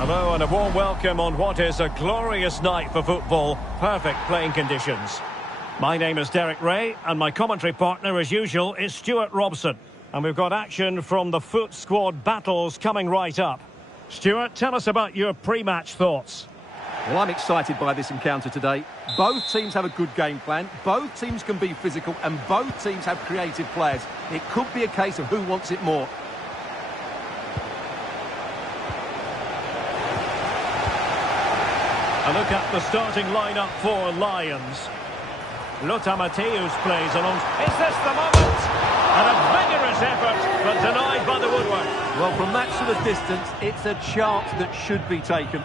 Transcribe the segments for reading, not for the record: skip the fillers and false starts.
Hello and a warm welcome on what is a glorious night for football. Perfect playing conditions. My name is Derek Ray and my commentary partner as usual is Stuart Robson. And we've got action from the Foot Squad battles coming right up. Stuart, tell us about your pre-match thoughts. Well, I'm excited by this encounter today. Both teams have a good game plan, both teams can be physical and both teams have creative players. It could be a case of who wants it more. A look at the starting lineup for Lions. Lothar Matthäus plays along. Is this the moment? And a vigorous effort, but denied by the woodwork. Well, from that sort of distance, it's a chance that should be taken.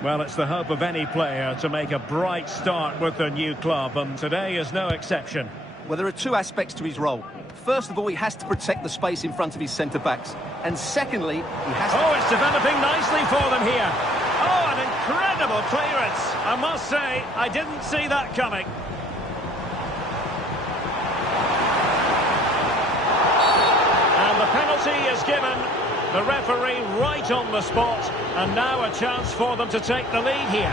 Well, it's the hope of any player to make a bright start with their new club, and today is no exception. Well, there are two aspects to his role. First of all, he has to protect the space in front of his centre-backs. And secondly, he has to... Oh, it's developing nicely for them here. Oh, an incredible clearance. I must say, I didn't see that coming. And the penalty is given. The referee right on the spot, and now a chance for them to take the lead here.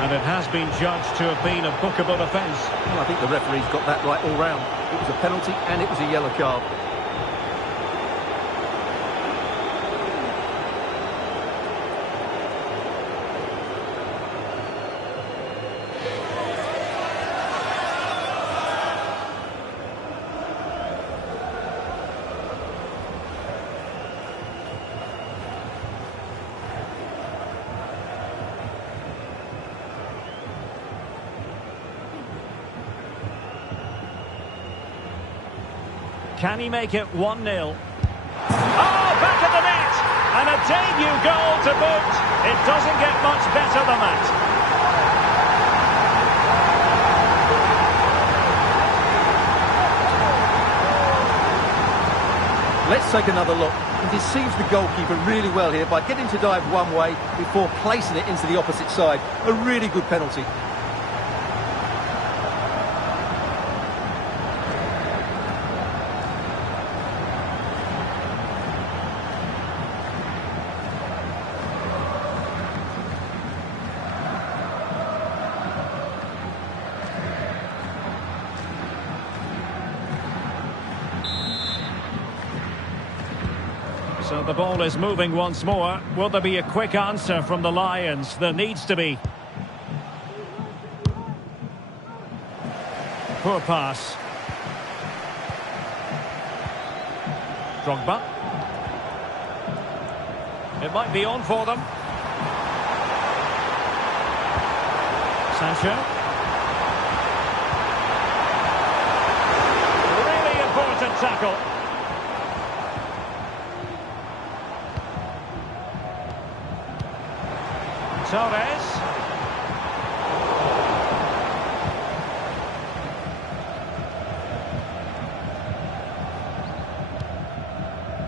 And it has been judged to have been a bookable offence. Well, I think the referee's got that right all round. It was a penalty and it was a yellow card. Can he make it 1-0? Oh, back of the net! And a debut goal to boot. It doesn't get much better than that. Let's take another look. He deceives the goalkeeper really well here by getting to dive one way before placing it into the opposite side. A really good penalty. So the ball is moving once more. Will there be a quick answer from the Lions? There needs to be. Poor pass. Drogba. It might be on for them. Sancho. Really important tackle. Torres.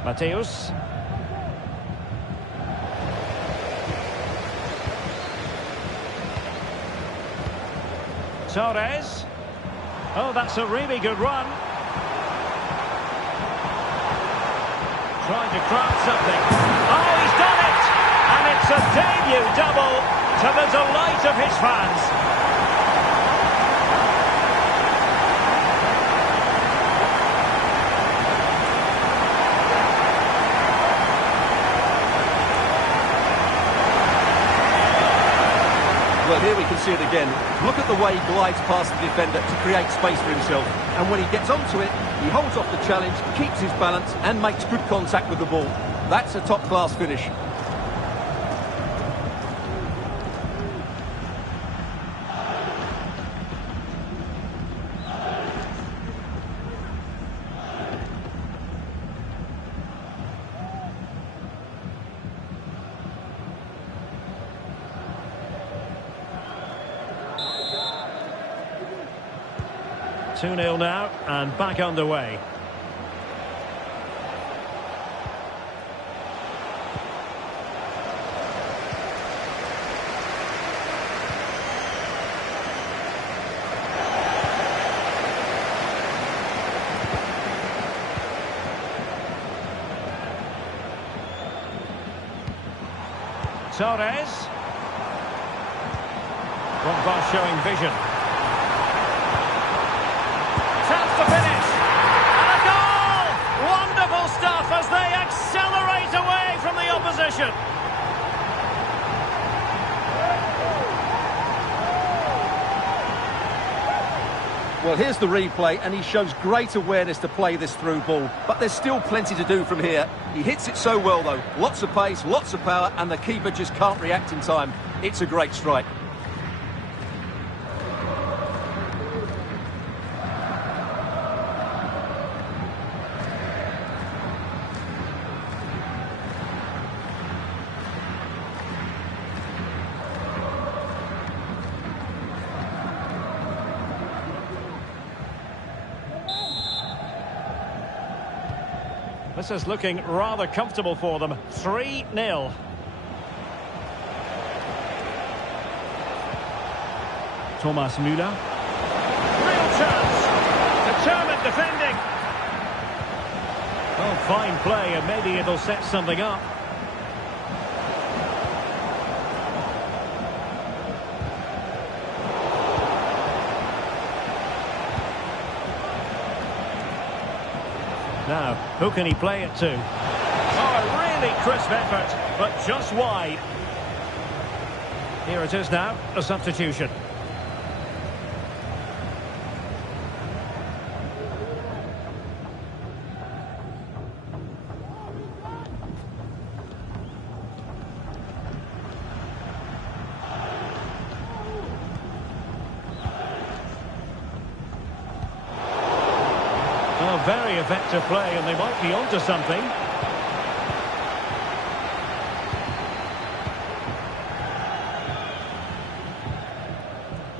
Matthäus. Torres. Oh, that's a really good run. Trying to craft something. Oh, he's done it! And it's a debut double to the delight of his fans. Well, here we can see it again. Look at the way he glides past the defender to create space for himself. And when he gets onto it, he holds off the challenge, keeps his balance and makes good contact with the ball. That's a top-class finish. Two 2-0 now, and back underway. Torres. Drogba showing vision. Chance to finish. And a goal! Wonderful stuff as they accelerate away from the opposition. Well, here's the replay, and he shows great awareness to play this through ball. But there's still plenty to do from here. He hits it so well, though. Lots of pace, lots of power, and the keeper just can't react in time. It's a great strike. This is looking rather comfortable for them. 3-0. Thomas Müller. Real chance. Determined defending. Oh, fine play, and maybe it'll set something up. Now, who can he play it to? Oh, a really crisp effort, but just wide. Here it is now, a substitution. Oh, very effective play, and they might be onto something.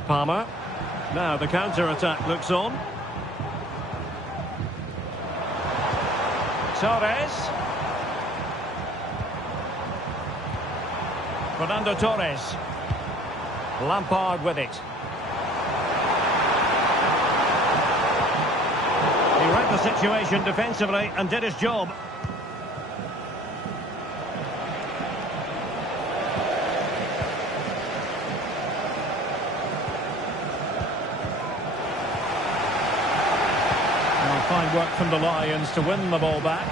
Palmer. Now the counter-attack looks on. Torres. Fernando Torres. Lampard with it. He read the situation defensively and did his job. Well, fine work from the Lions to win the ball back.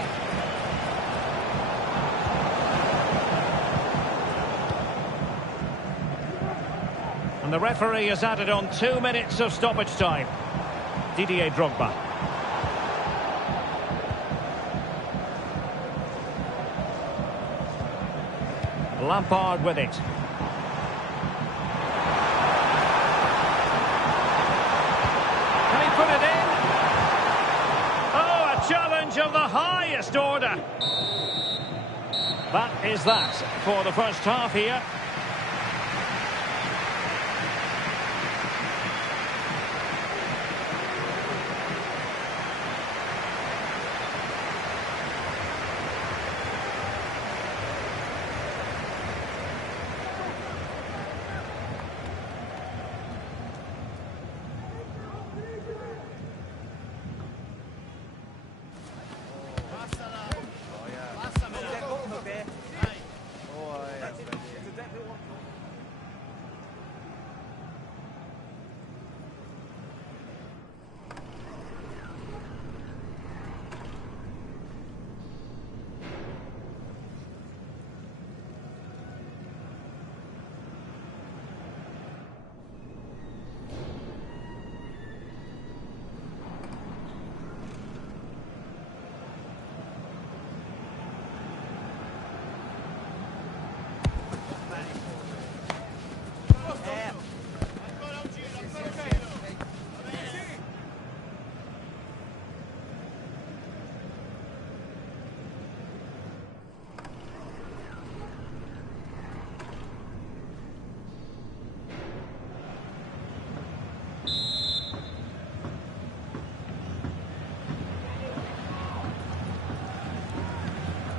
And the referee has added on 2 minutes of stoppage time. Didier Drogba. Lampard with it. Can he put it in? Oh, a challenge of the highest order. That is that for the first half here.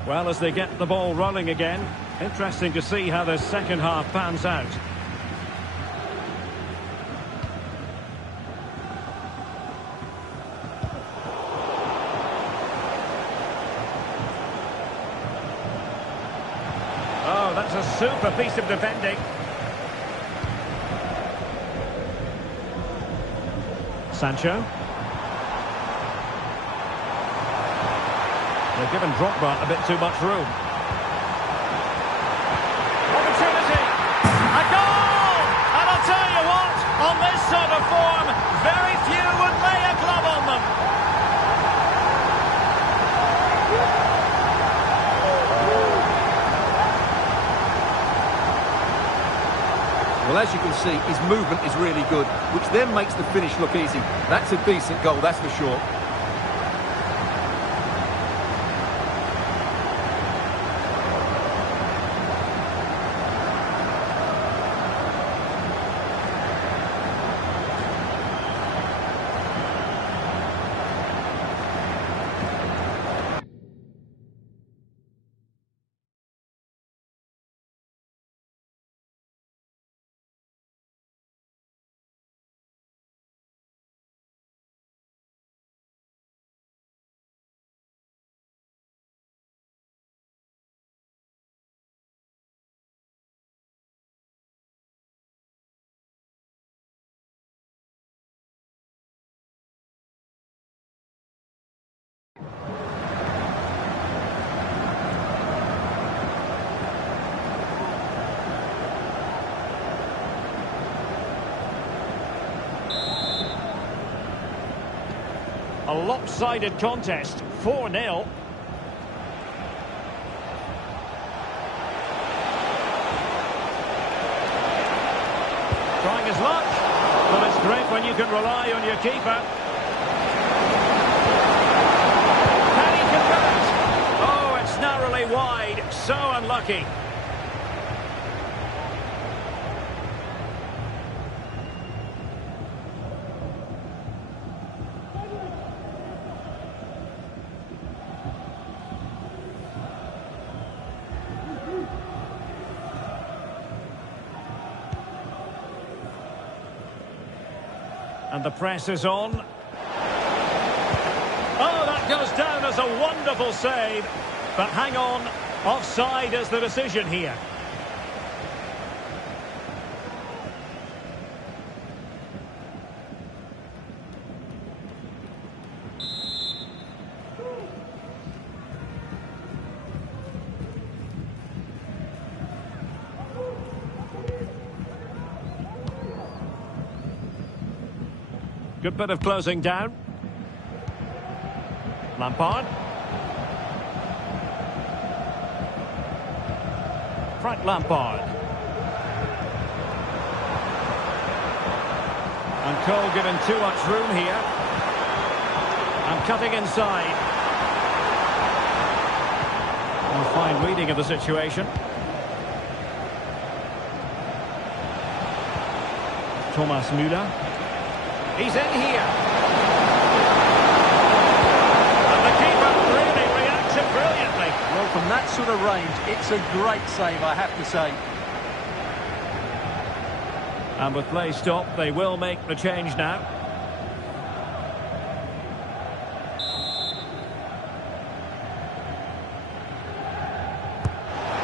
Well, as they get the ball rolling again, interesting to see how the second half pans out. Oh, that's a Super piece of defending. Sancho. They've given Drogba a bit too much room. Opportunity! A goal! And I'll tell you what, on this sort of form, very few would lay a glove on them. Well, as you can see, his movement is really good, which then makes the finish look easy. That's a decent goal, that's for sure. A lopsided contest, 4-0. Trying his luck. Well, it's great when you can rely on your keeper. Can he convert? Oh, it's narrowly wide. So unlucky. And the press is on. Oh, that goes down as a wonderful save. But hang on, offside is the decision here. Good bit of closing down. Lampard. Frank Lampard. And Cole given too much room here. And cutting inside. A fine reading of the situation. Thomas Müller. He's in here. And the keeper really reacted brilliantly. Well, from that sort of range, it's a great save, I have to say. And with play stopped, they will make the change now.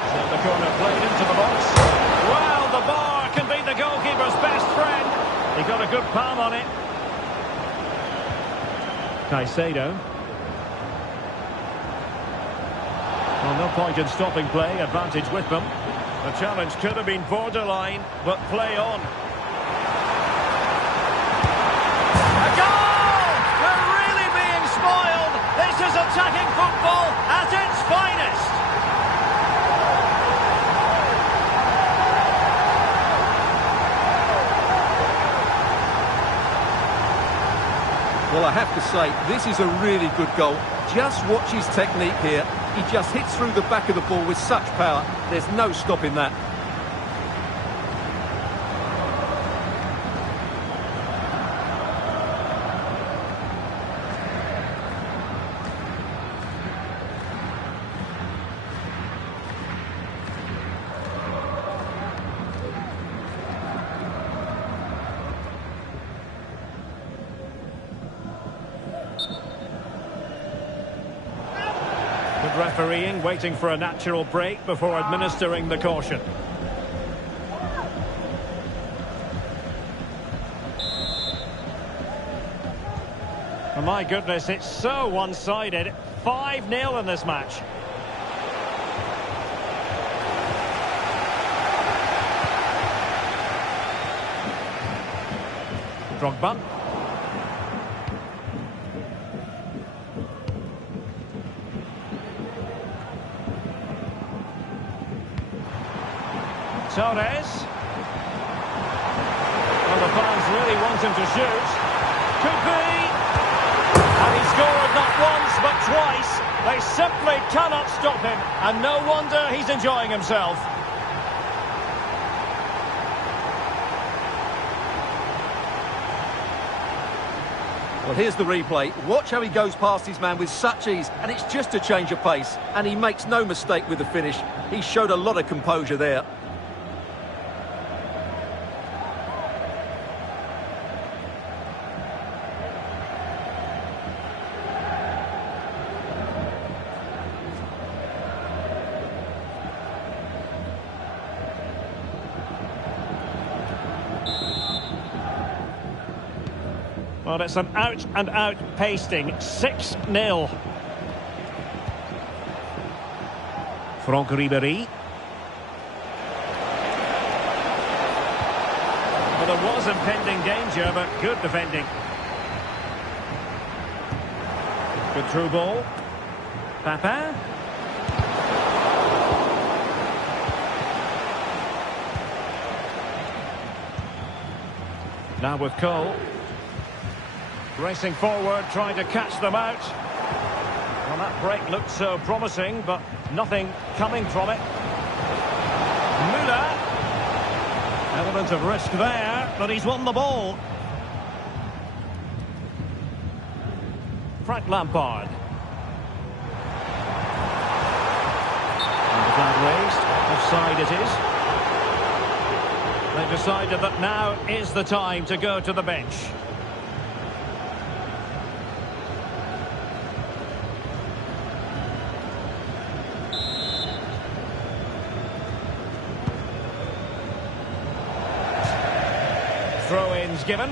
So the corner played into the box. Well, the bar can be the goalkeeper's best friend. He got a good palm on it. Caicedo. Well, no point in stopping play, advantage with them. The challenge could have been borderline, but play on. A goal! We're really being spoiled. This is attacking football at its finest. Well, I have to say, this is a really good goal. Just watch his technique here. He just hits through the back of the ball with such power. There's no stopping that. Good refereeing, waiting for a natural break before administering the caution. Oh my goodness, it's so one-sided. 5-0 in this match. Drogba. Torres. Well, the fans really want him to shoot. Could be. And he scored not once, but twice. They simply cannot stop him. And no wonder he's enjoying himself. Well, here's the replay. Watch how he goes past his man with such ease, and it's just a change of pace. And he makes no mistake with the finish. He showed a lot of composure there. Well, it's an out-and-out pasting. 6-0. Franck Ribéry. Well, there was impending danger, but good defending. Good through ball. Papin. Now with Cole. Racing forward, trying to catch them out. Well, that break looked so promising, but nothing coming from it. Müller. Element of risk there, but he's won the ball. Frank Lampard. And the flag raised. Offside it is. They've decided that now is the time to go to the bench. Throw-ins given.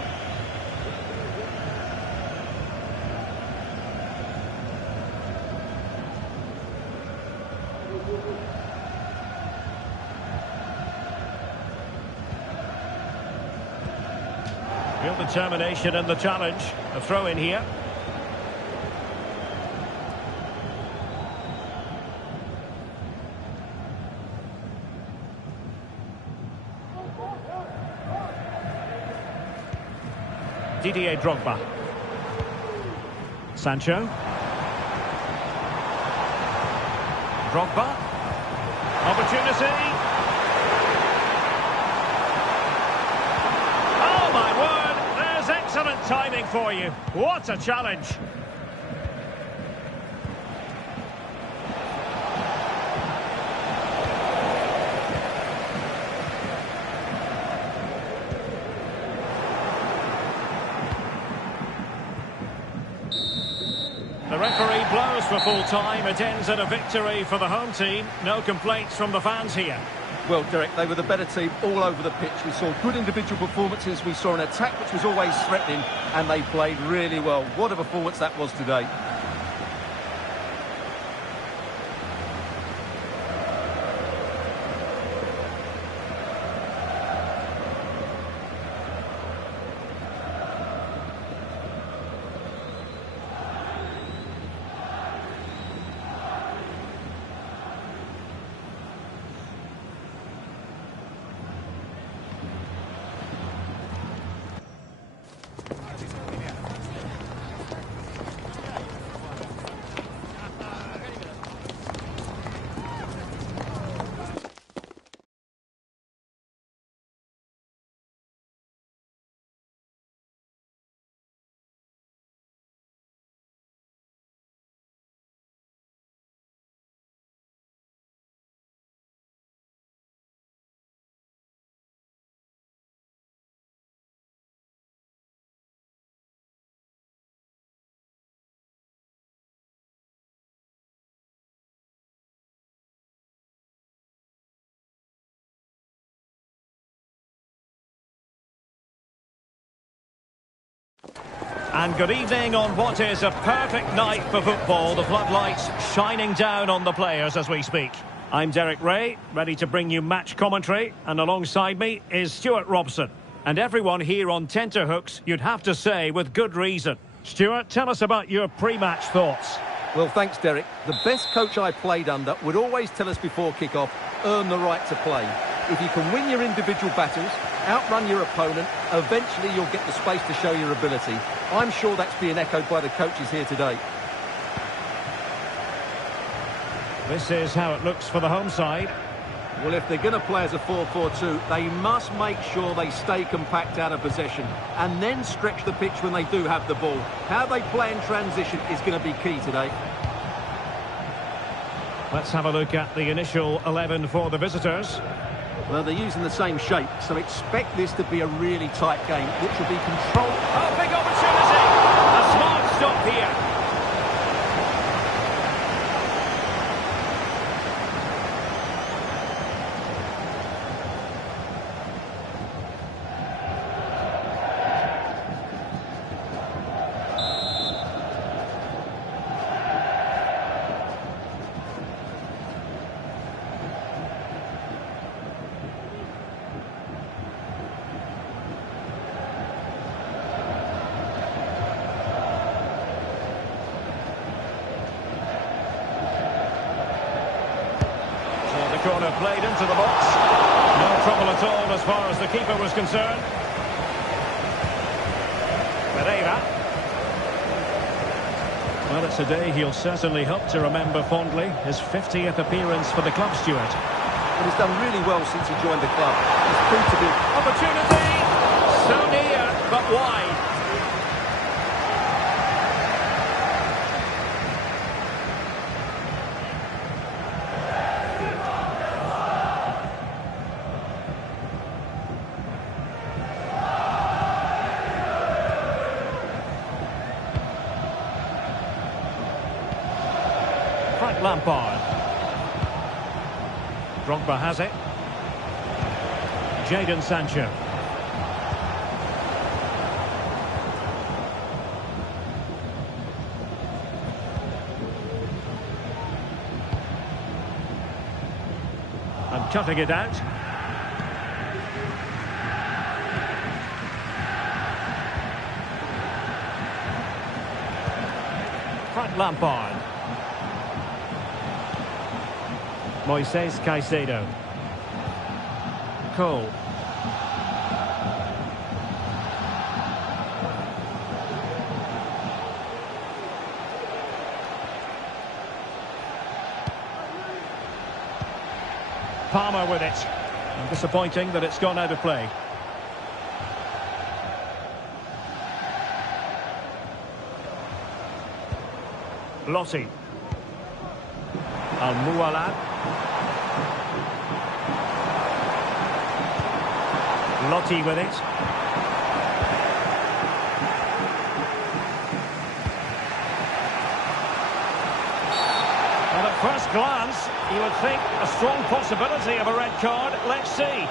Real determination in the challenge. A throw-in here. Didier Drogba. Sancho. Drogba. Opportunity. Oh my word, there's excellent timing for you. What a challenge. The referee blows for full time. It ends in a victory for the home team. No complaints from the fans here. Well, Derek, they were the better team all over the pitch. We saw good individual performances. We saw an attack which was always threatening, and they played really well. What a performance that was today. And good evening on what is a perfect night for football. The floodlights shining down on the players as we speak. I'm Derek Ray, ready to bring you match commentary, and alongside me is Stuart Robson. And everyone here on tenterhooks, you'd have to say, with good reason. Stuart, tell us about your pre-match thoughts. Well, thanks, Derek. The best coach I played under would always tell us before kick-off, earn the right to play. If you can win your individual battles, outrun your opponent, eventually you'll get the space to show your ability. I'm sure that's being echoed by the coaches here today. This is how it looks for the home side. Well, if they're going to play as a 4-4-2, they must make sure they stay compact out of possession and then stretch the pitch when they do have the ball. How they play in transition is going to be key today. Let's have a look at the initial 11 for the visitors. Well, they're using the same shape, so expect this to be a really tight game, which will be controlled. Oh, big opportunity! A smart stop here. Corner played into the box. No trouble at all as far as the keeper was concerned. Pereira. Well, it's a day he'll certainly hope to remember fondly. His 50th appearance for the club, Stuart. But he's done really well since he joined the club. He's proved to be... Opportunity! So near, but wide. Lampard. Drogba has it. Jadon Sancho. And cutting it out. Frank Lampard. Moises Caicedo. Cole. Palmer with it. And disappointing that it's gone out of play. Lotti. Al-Mualad. Lotti with it. Well, at first glance, you would think a strong possibility of a red card. Let's see.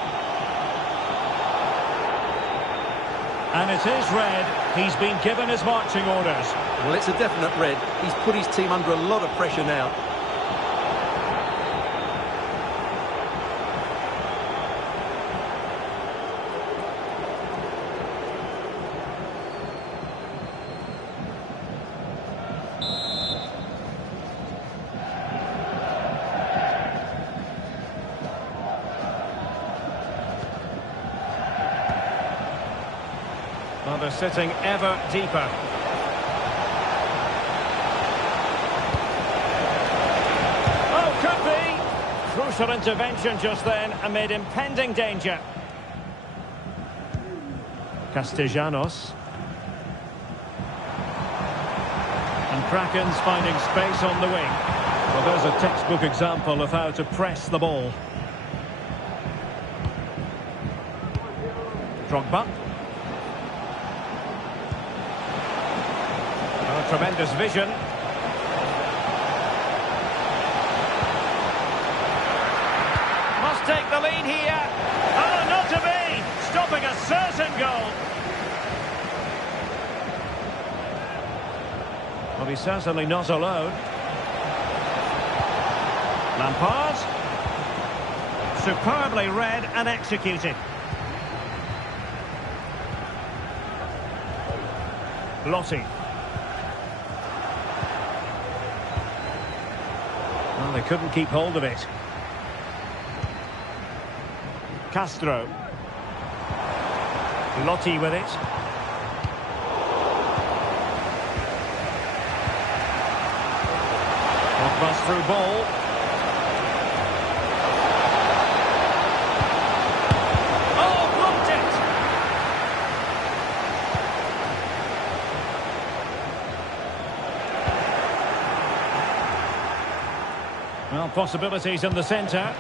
And it is red. He's been given his marching orders. Well, it's a definite red. He's put his team under a lot of pressure now. Well, they're sitting ever deeper. Oh, could be! Crucial intervention just then amid impending danger. Castellanos. And Kraken's finding space on the wing. Well, there's a textbook example of how to press the ball. Drogba. Oh, tremendous vision. Must take the lead here. Oh, not to be! Stopping a certain goal. Well, he's certainly not alone. Lampard. Superbly read and executed. Lottie. Well, they couldn't keep hold of it. Castro. Lottie with it. Bust through ball. Oh, blocked it! Well, possibilities in the centre.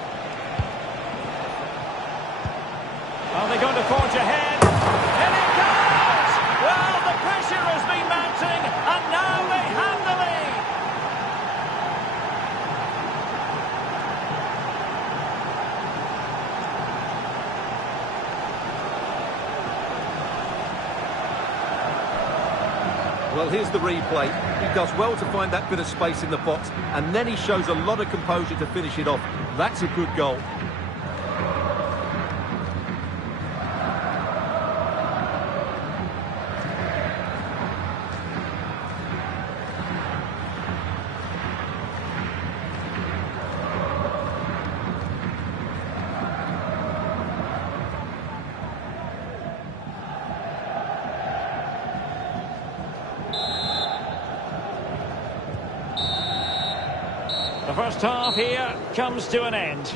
Are they going to forge ahead? In it goes! Well, the pressure has been mounting, and now they have the lead. Well, here's the replay. He does well to find that bit of space in the box, and then he shows a lot of composure to finish it off. That's a good goal. The first half here comes to an end.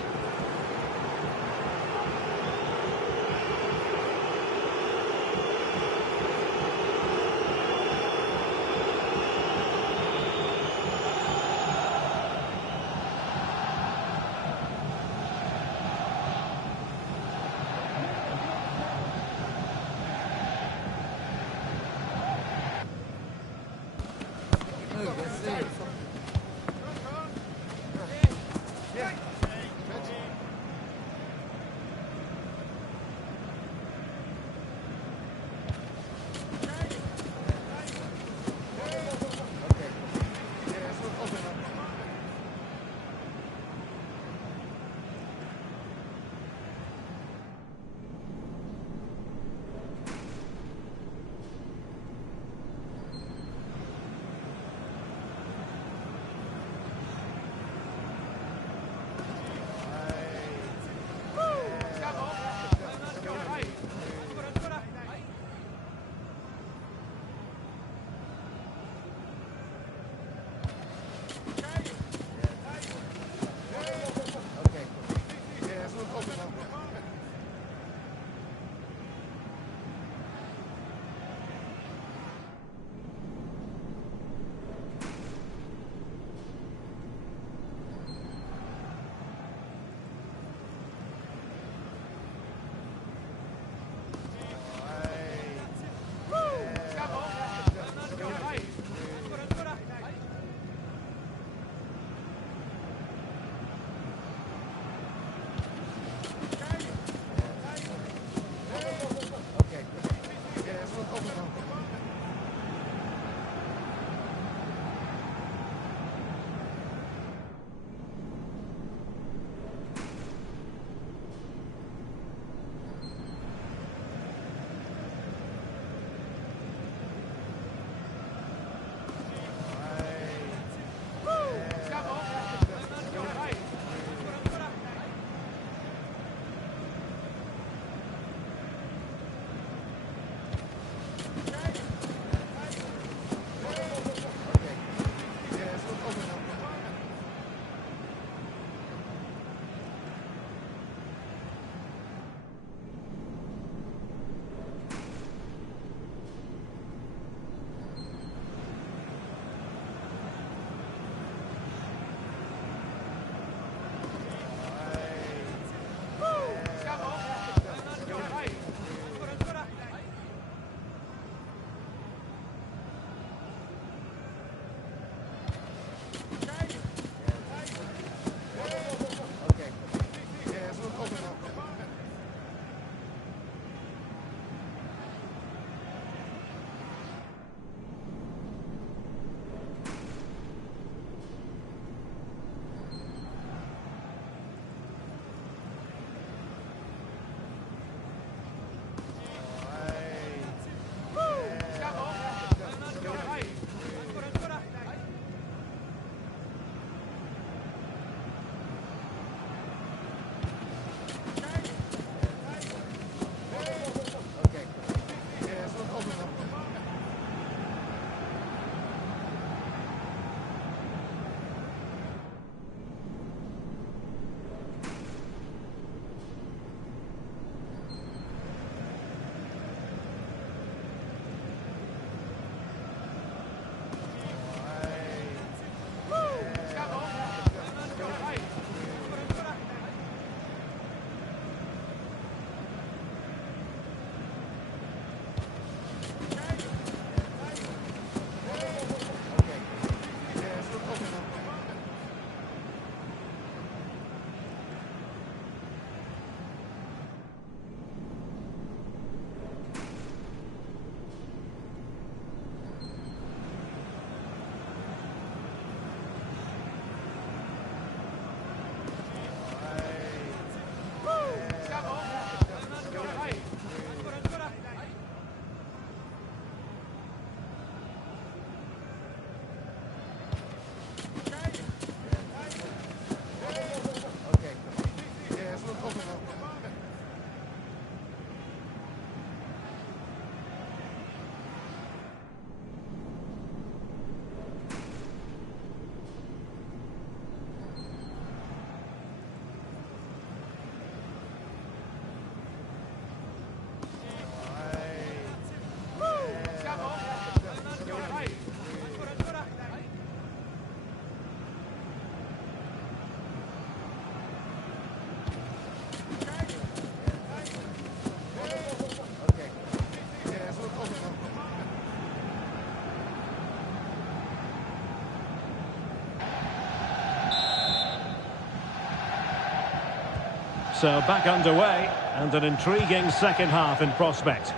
So back underway, and an intriguing second half in prospect.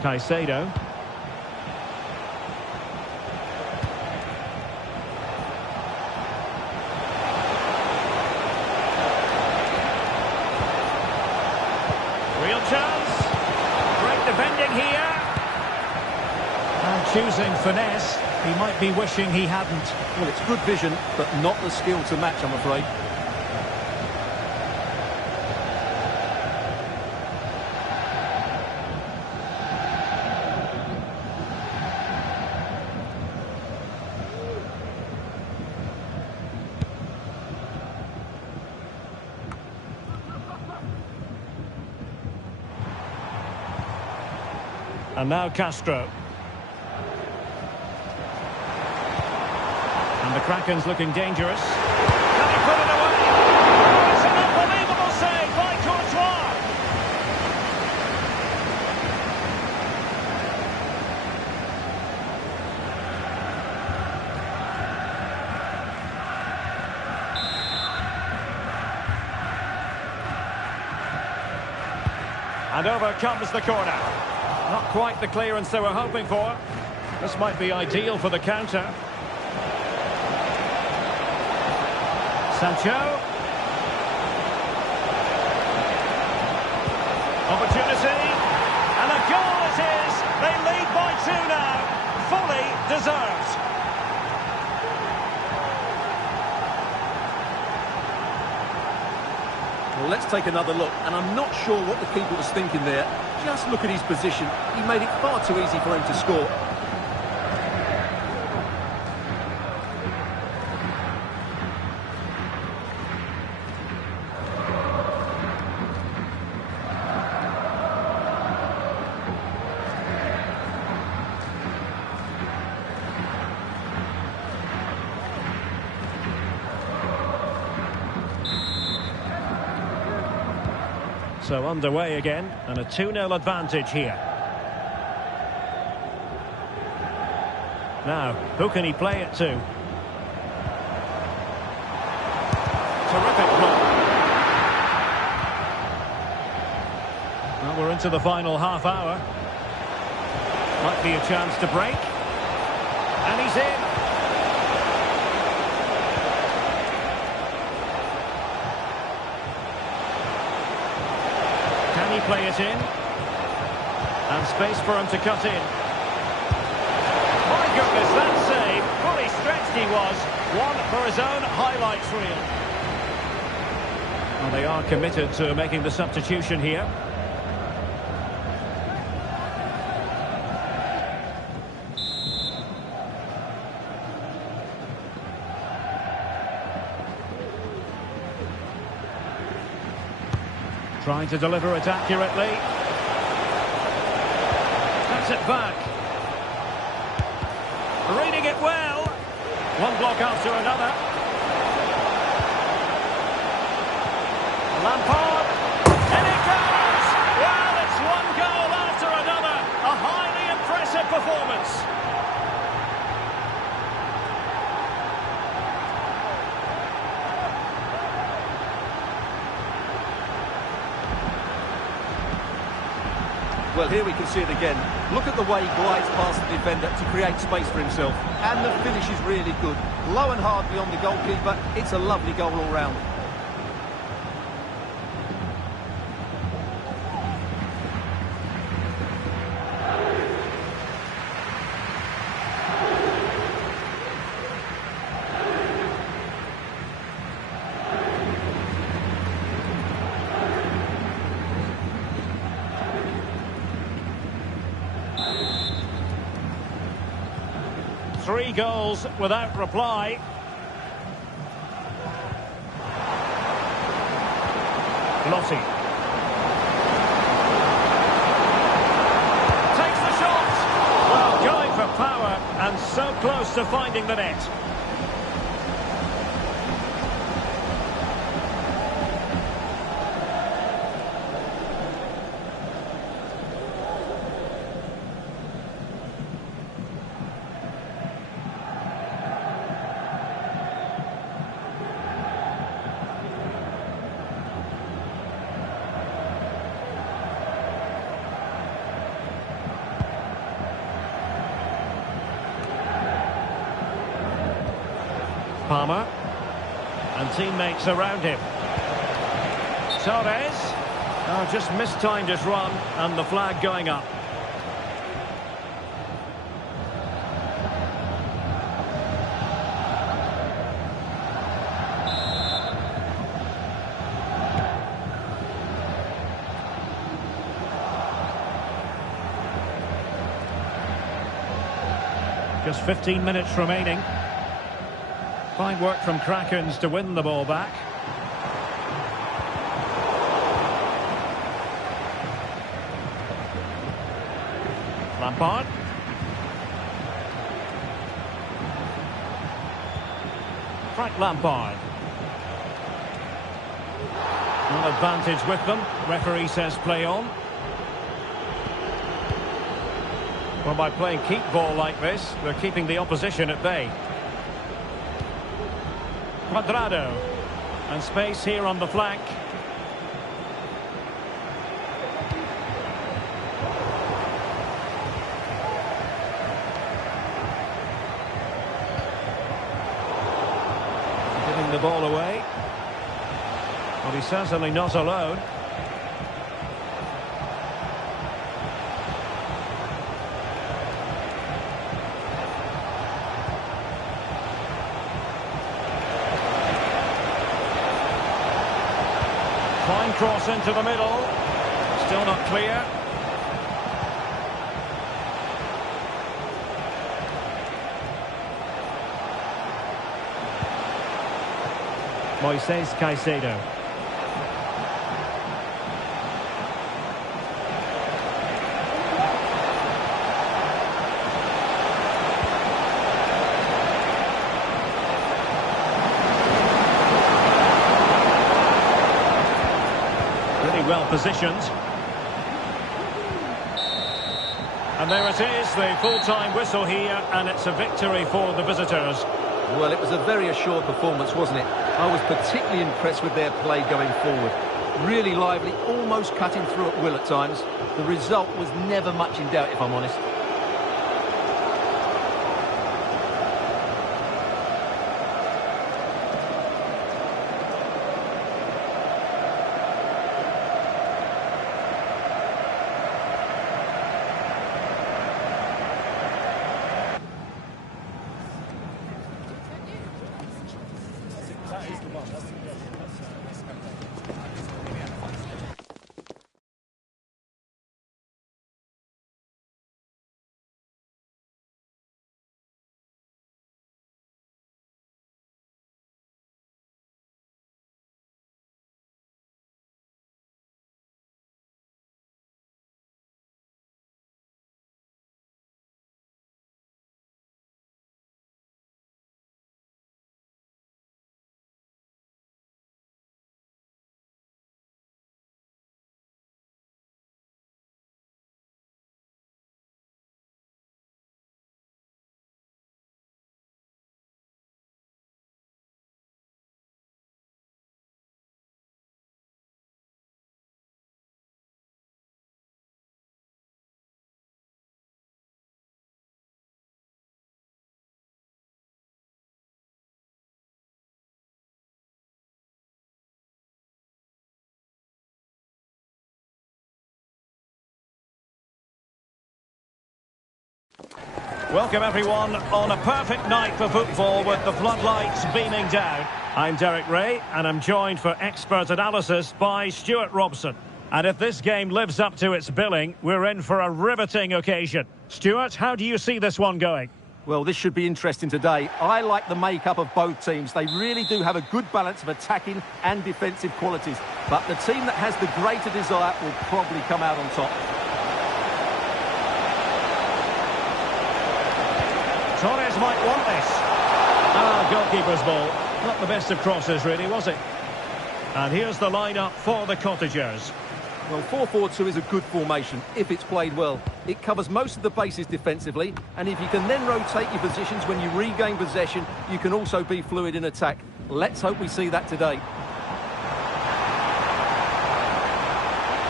Caicedo. Real chance. Great defending here. And choosing finesse, he might be wishing he hadn't. Well, it's good vision, but not the skill to match, I'm afraid. And now Castro. And the Kraken's looking dangerous. Can he put it away? Oh, it's an unbelievable save by Courtois. And over comes the corner. Not quite the clearance they were hoping for. This might be ideal for the counter. Sancho. Opportunity. And a goal it is. They lead by 2 now. Fully deserved. Well, let's take another look, and I'm not sure what the keeper was thinking there. Just look at his position. He made it far too easy for him to score. So underway again, and a 2-0 advantage here. Now, who can he play it to? Terrific ball. Well, we're into the final half hour. Might be a chance to break. And he's in. Can he play it in? And space for him to cut in. My goodness, that save. Fully stretched he was. One for his own highlights reel. Well, they are committed to making the substitution here. Trying to deliver it accurately. That's it back. Reading it well. One block after another. Lampard. And it goes! Well, it's one goal after another. A highly impressive performance. Well, here we can see it again. Look at the way he glides past the defender to create space for himself. And the finish is really good. Low and hard beyond the goalkeeper. It's a lovely goal all round. Three goals without reply. Lotti. Takes the shot. Well, going for power and so close to finding the net. Palmer. And teammates around him. Torres. Oh, just mistimed his run, and the flag going up. Just 15 minutes remaining. Fine work from Krakens to win the ball back. Lampard. Frank Lampard. An advantage with them. Referee says play on. Well, by playing keep ball like this, they're keeping the opposition at bay. Cuadrado. And space here on the flank. Giving the ball away. Well, he's certainly not alone. Fine cross into the middle. Still not clear. Moises Caicedo. Well positioned. And there it is, the full-time whistle here, and it's a victory for the visitors. Well, it was a very assured performance, wasn't it? I was particularly impressed with their play going forward. Really lively, almost cutting through at will at times. The result was never much in doubt, if I'm honest. Welcome everyone on a perfect night for football with the floodlights beaming down. I'm Derek Ray and I'm joined for expert analysis by Stuart Robson. And if this game lives up to its billing, we're in for a riveting occasion. Stuart, how do you see this one going? Well, this should be interesting today. I like the makeup of both teams. They really do have a good balance of attacking and defensive qualities. But the team that has the greater desire will probably come out on top. Torres might want this. Goalkeeper's ball. Not the best of crosses, really, was it? And here's the lineup for the Cottagers. Well, 4-4-2 is a good formation if it's played well. It covers most of the bases defensively, and if you can then rotate your positions when you regain possession, you can also be fluid in attack. Let's hope we see that today.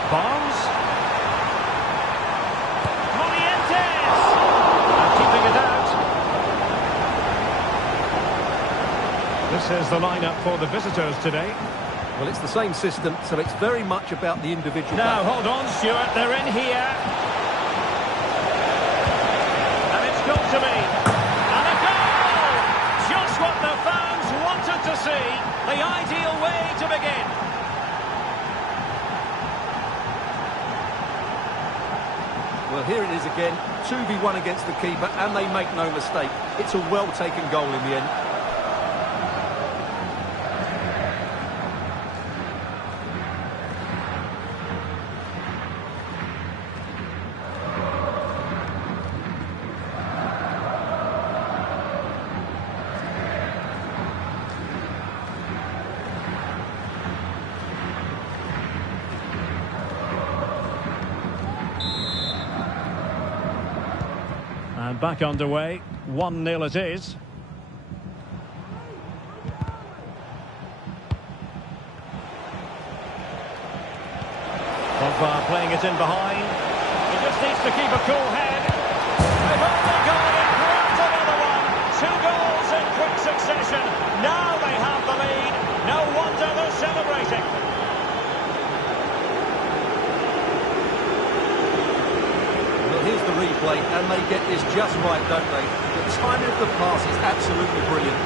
Barnes. Morientes! And keeping it out. This is the lineup for the visitors today. Well, it's the same system, so it's very much about the individual. Now, hold on, Stuart, they're in here. And it's got to be. And a goal! Just what the fans wanted to see. The ideal way to begin. Well, here it is again. 2v1 against the keeper, and they make no mistake. It's a well-taken goal in the end. And back underway. 1-0 it is. Pogba playing it in behind. He just needs to keep a cool head. They've only got it. Grant another one. 2 goals in quick succession. Now they have the lead. No wonder they're celebrating. Here's the replay, and they get this just right, don't they? The timing of the pass is absolutely brilliant.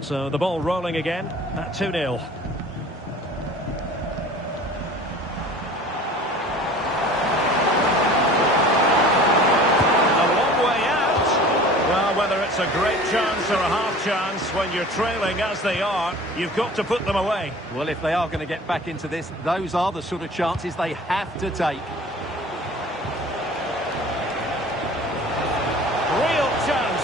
So the ball rolling again at 2-0. A long way out. Well, whether it's a great chance or a half chance, when you're trailing as they are, you've got to put them away. Well, if they are going to get back into this, those are the sort of chances they have to take. Real chance.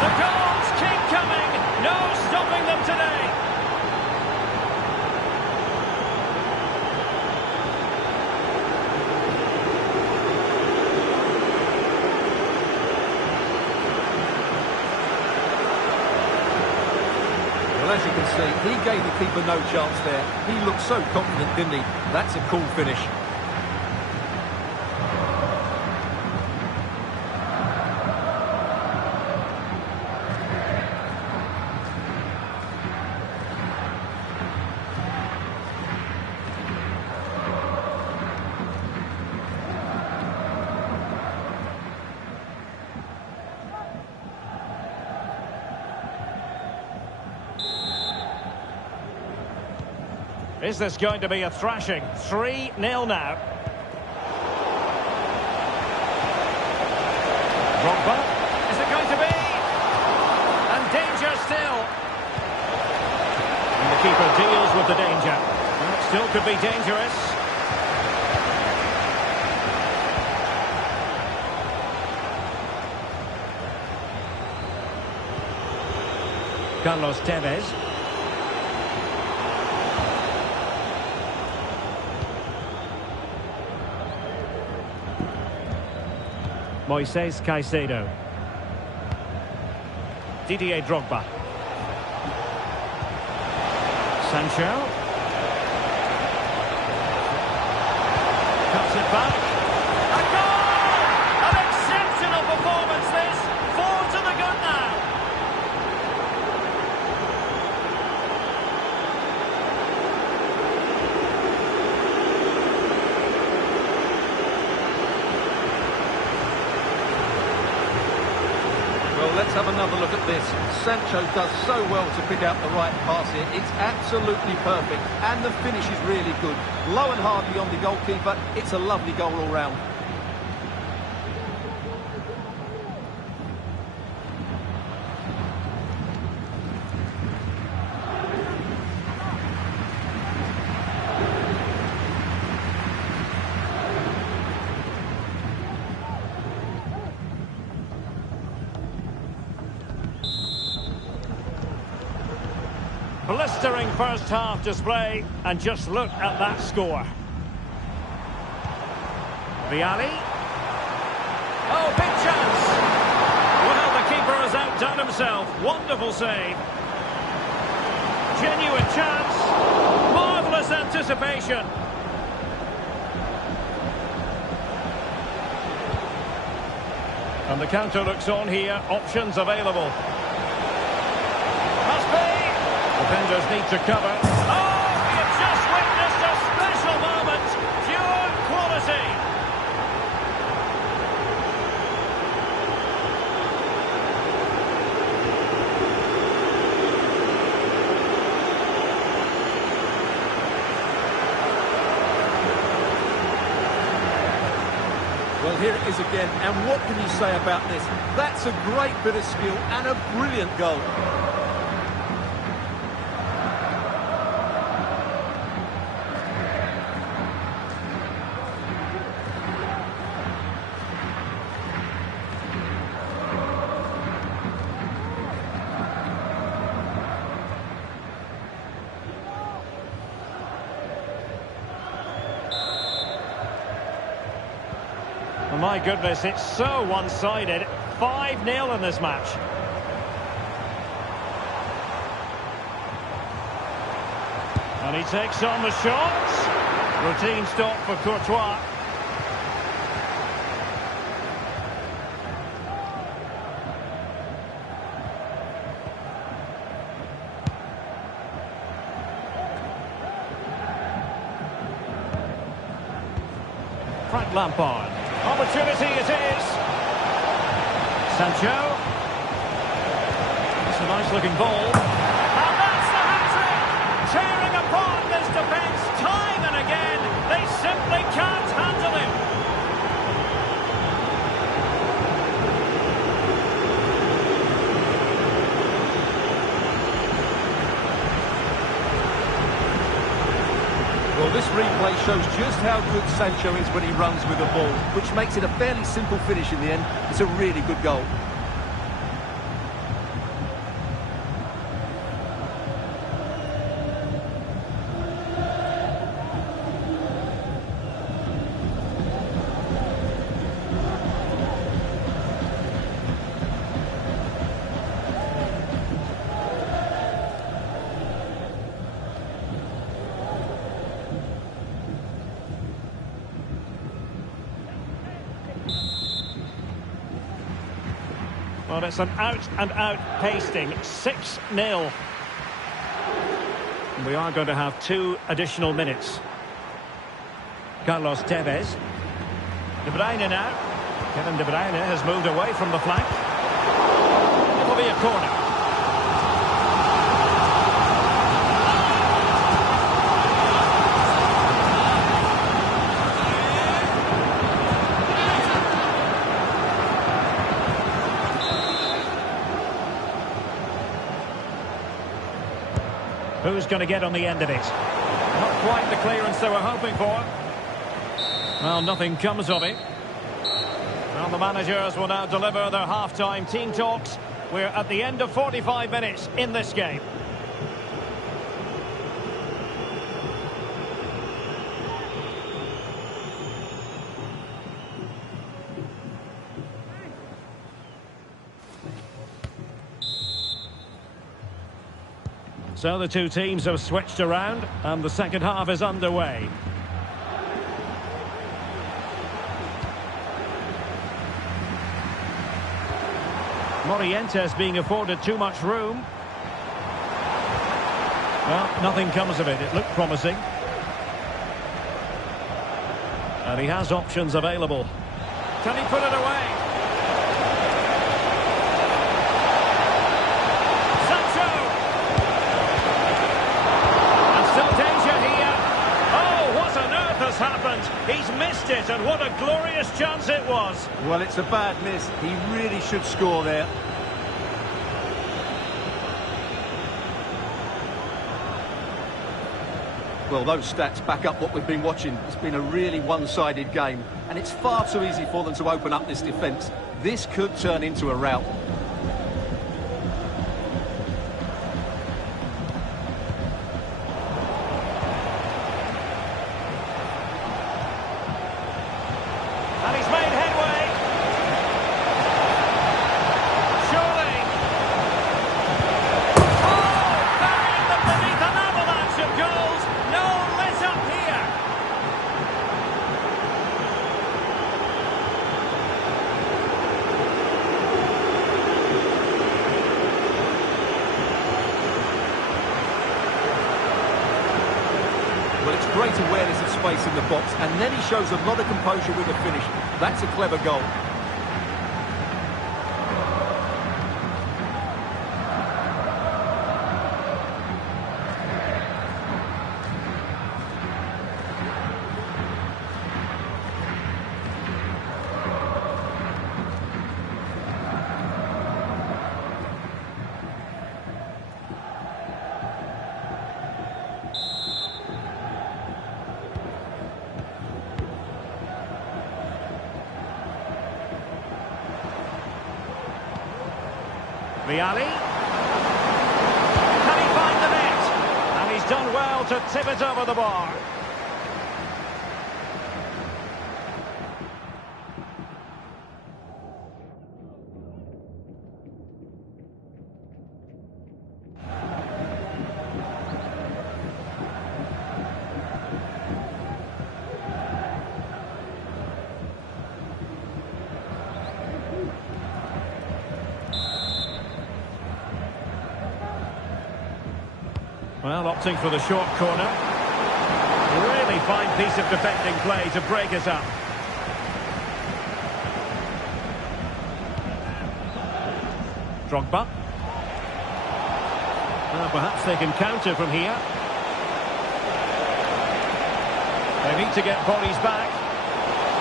The goals keep coming. No stopping them today. Well, as you can see, he gave the keeper no chance there. He looked so confident, didn't he? That's a cool finish. Is this going to be a thrashing? 3-0 now. Drogba. Is it going to be? And danger still. And the keeper deals with the danger. And it still could be dangerous. Carlos Tevez. Moises Caicedo. Didier Drogba. Sancho. Cuts it back. A goal! An exceptional performance this. 4 to the good now. Well, let's have another look at this. Sancho does so well to pick out the right pass here. It's absolutely perfect, and the finish is really good. Low and hard beyond the goalkeeper. It's a lovely goal all round. blistering first half display, and just look at that score. Vialli. Oh, big chance! Well, the keeper has outdone himself. Wonderful save. Genuine chance. Marvellous anticipation. And the counter looks on here. Options available. Must be. Defenders need to cover. Oh, we have just witnessed a special moment. Pure quality. Well, here it is again, and what can you say about this? That's a great bit of skill and a brilliant goal. My goodness, it's so one-sided. 5-0 in this match. And he takes on the shots. Routine stop for Courtois. Frank Lampard. Opportunity it is. Sancho. It's a nice looking ball. And that's the hat-trick! Tearing apart this defence time and again. They simply can't handle him. Well, this replay shows just how good Sancho is when he runs with the ball, which makes it a fairly simple finish in the end. It's a really good goal. Well, it's an out-and-out pasting. 6-0. We are going to have 2 additional minutes. Carlos Tevez. De Bruyne now. Kevin De Bruyne has moved away from the flank. It'll be a corner. Who's going to get on the end of it? Not quite the clearance they were hoping for. Well, nothing comes of it. Well, the managers will now deliver their half-time team talks. We're at the end of 45 minutes in this game. So the two teams have switched around and the second half is underway. Morientes being afforded too much room. Well, nothing comes of it. It looked promising. And he has options available. Can he put it away? Happened. He's missed it, and what a glorious chance it was. Well, it's a bad miss. He really should score there. Well, those stats back up what we've been watching. It's been a really one-sided game, and it's far too easy for them to open up this defence. This could turn into a rout. Well, it's great awareness of space in the box, and then he shows a lot of composure with the finish. That's a clever goal. Vialli. Can he find the net? And he's done well to tip it over the bar. Well, opting for the short corner. Really fine piece of defending play to break us up. Drogba. Perhaps they can counter from here. They need to get bodies back.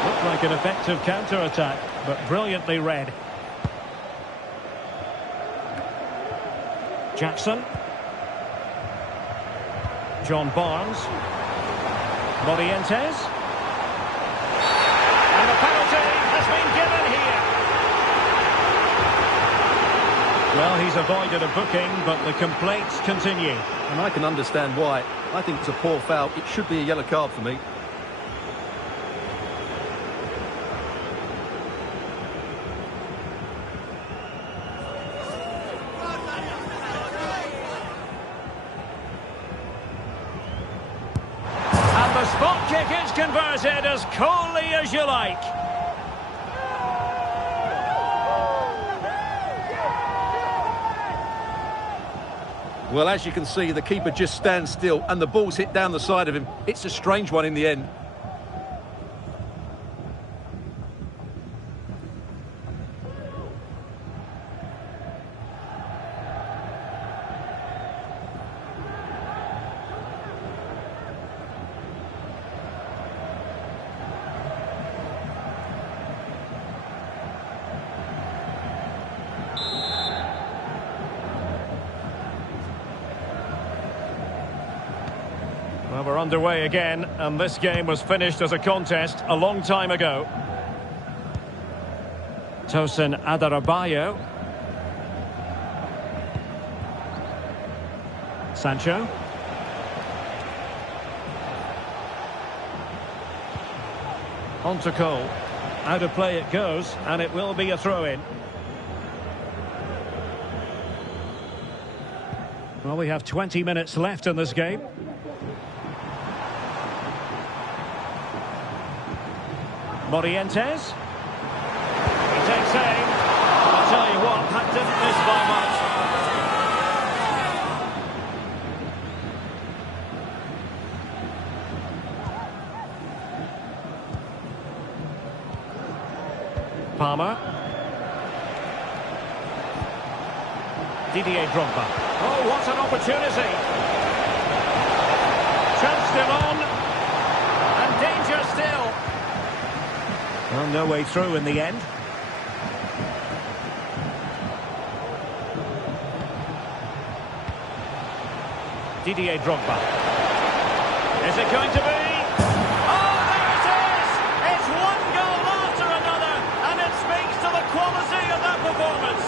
Looked like an effective counter-attack, but brilliantly read. Jackson. John Barnes. Morientes. And the penalty has been given here. Well, he's avoided a booking, but the complaints continue. And I can understand why. I think it's a poor foul. It should be a yellow card for me. The spot kick is converted as coolly as you like. Well, as you can see, the keeper just stands still and the ball's hit down the side of him. It's a strange one in the end. Well, we're underway again, and this game was finished as a contest a long time ago. Tosin Adarabioyo. Sancho. On to Cole. Out of play it goes, and it will be a throw-in. Well, we have 20 minutes left in this game. Morientes. He takes aim. I'll tell you what, that didn't miss by much. Palmer. Didier Drogba. Oh, what an opportunity. Chance still on. And danger still. Well, no way through in the end. Didier Drogba. Is it going to be? Oh, there it is! It's one goal after another, and it speaks to the quality of that performance.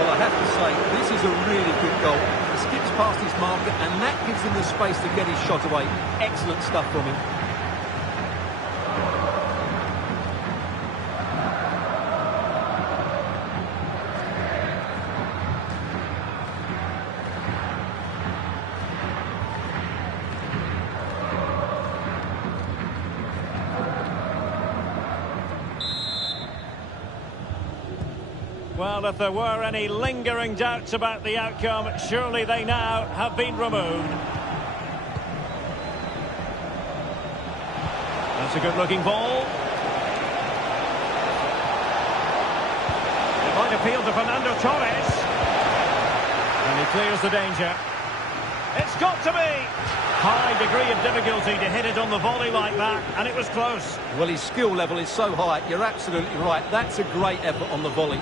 Well, I have to say, this is a really good goal. He skips past his marker, and that gives him the space to get his shot away. Excellent stuff from him. Well, if there were any lingering doubts about the outcome, surely they now have been removed. That's a good-looking ball. It might appeal to Fernando Torres. And he clears the danger. It's got to be! High degree of difficulty to hit it on the volley like that, and it was close. Well, his skill level is so high, you're absolutely right. That's a great effort on the volley.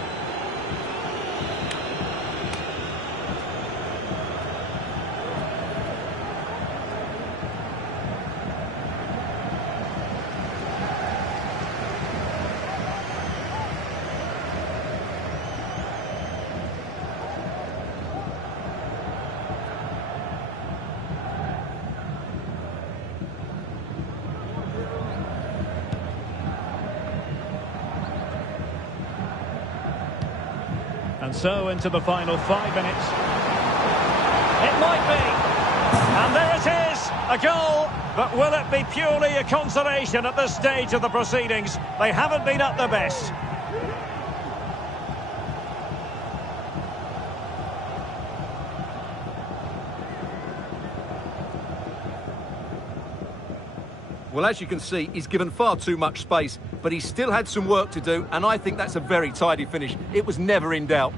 And so into the final 5 minutes. It might be. And there it is, a goal. But will it be purely a consolation at this stage of the proceedings? They haven't been at their best. Well, as you can see, he's given far too much space, but he still had some work to do, and I think that's a very tidy finish. It was never in doubt.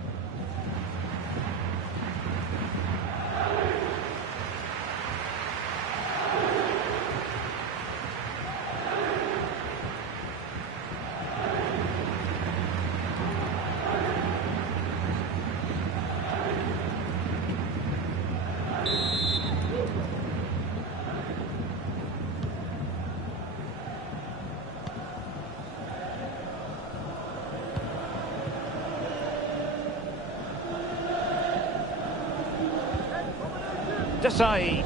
Desai.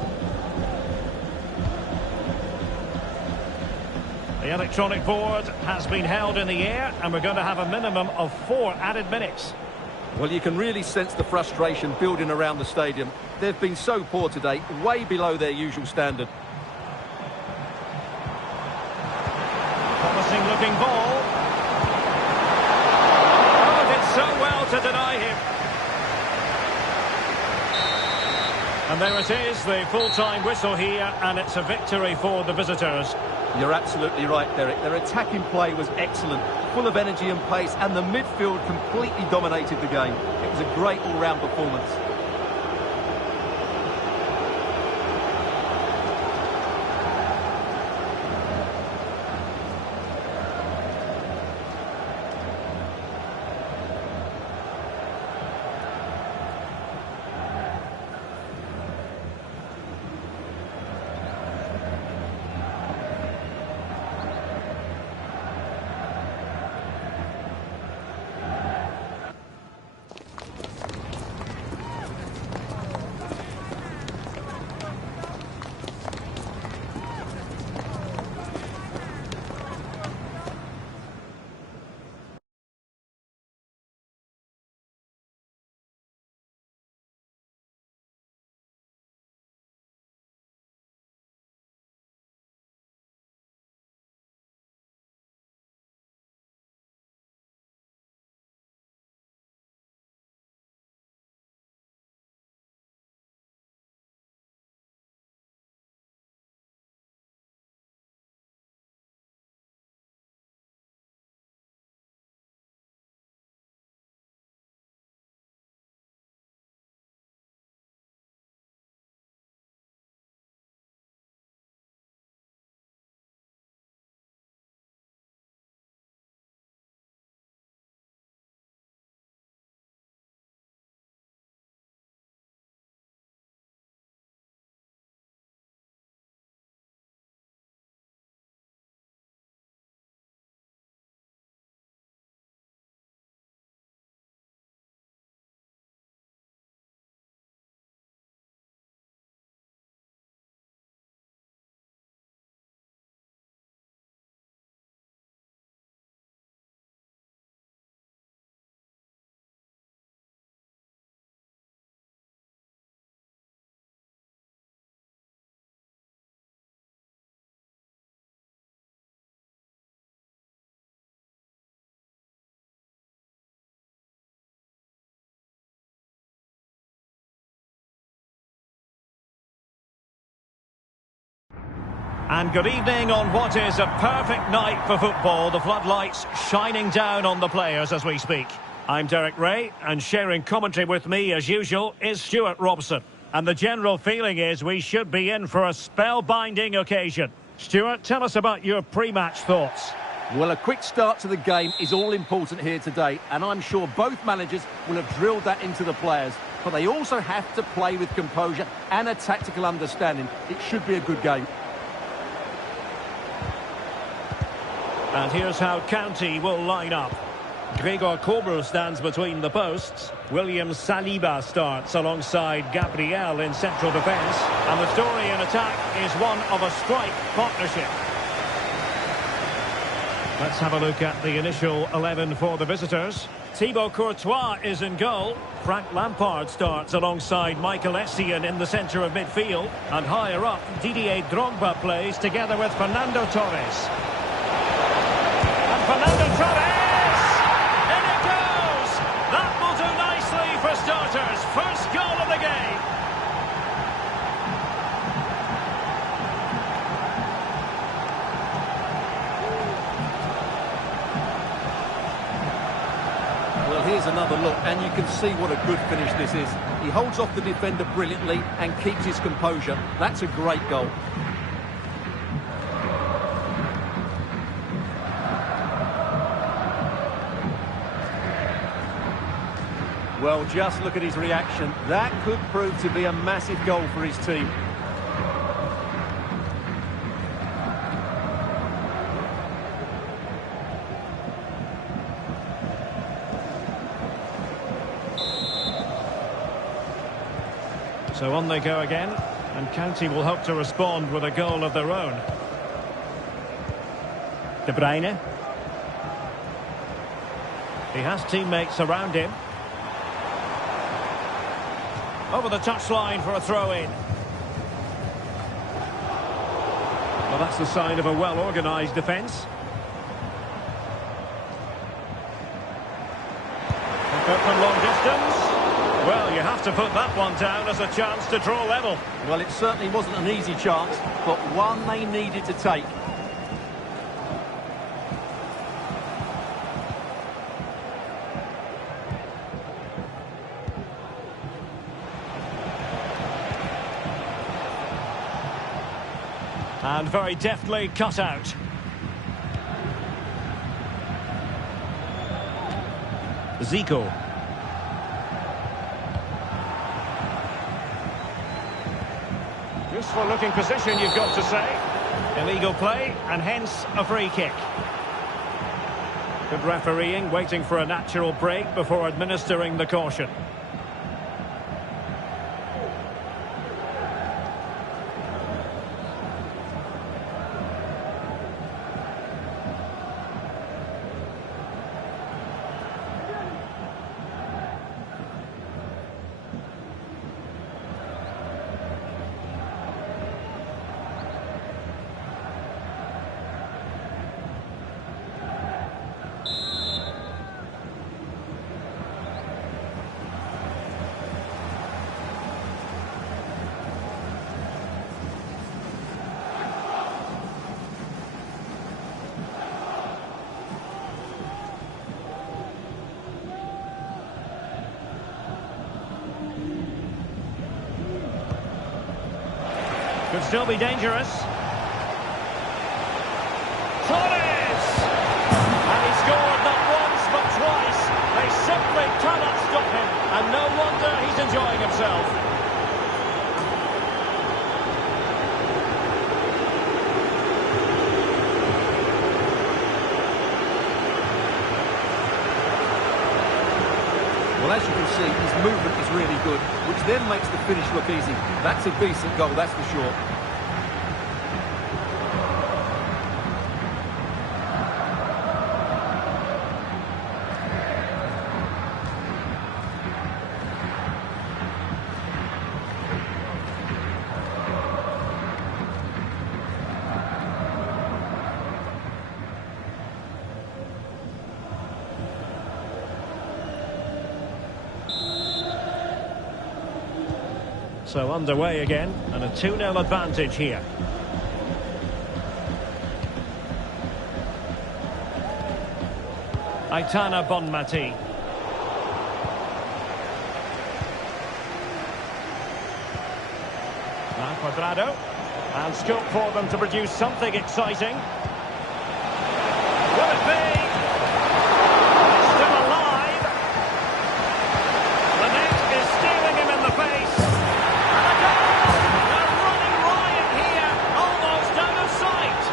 The electronic board has been held in the air, and we're going to have a minimum of 4 added minutes. Well, you can really sense the frustration building around the stadium. They've been so poor today, way below their usual standard. Promising looking ball. Oh, did so well to deny him. And there it is, the full-time whistle here, and it's a victory for the visitors. You're absolutely right, Derek. Their attacking play was excellent, full of energy and pace, and the midfield completely dominated the game. It was a great all-round performance. And good evening on what is a perfect night for football. The floodlights shining down on the players as we speak. I'm Derek Ray, and sharing commentary with me as usual is Stuart Robson. And the general feeling is we should be in for a spellbinding occasion. Stuart, tell us about your pre-match thoughts. Well, a quick start to the game is all important here today, and I'm sure both managers will have drilled that into the players. But they also have to play with composure and a tactical understanding. It should be a good game. And here's how County will line up. Gregor Kobel stands between the posts. William Saliba starts alongside Gabriel in central defence. And the story in attack is one of a strike partnership. Let's have a look at the initial 11 for the visitors. Thibaut Courtois is in goal. Frank Lampard starts alongside Michael Essien in the centre of midfield. And higher up, Didier Drogba plays together with Fernando Torres. And Fernando Torres! That will do nicely for starters. First goal of the game. Well, here's another look, and you can see what a good finish this is. He holds off the defender brilliantly and keeps his composure. That's a great goal. Well, just look at his reaction. That could prove to be a massive goal for his team. So on they go again, and County will hope to respond with a goal of their own. De Bruyne. He has teammates around him. Over the touchline for a throw-in. Well, that's the sign of a well-organised defence. Up from long distance. Well, you have to put that one down as a chance to draw level. Well, it certainly wasn't an easy chance, but one they needed to take. And very deftly cut out. Zico. Useful looking position, you've got to say. Illegal play, and hence a free kick. Good refereeing, waiting for a natural break before administering the caution. Could still be dangerous. Torres! And he scored not once but twice. They simply cannot stop him. And no wonder he's enjoying himself. Well, as you can see, his movement is really good, which then makes the finish look easy. That's a decent goal, that's for sure. So underway again, and a 2-0 advantage here. Aitana Bonmati. Now Cuadrado. And scope for them to produce something exciting. Will it be? Still alive. The net is stealing him in the face. And a goal! They're running riot here, almost out of sight.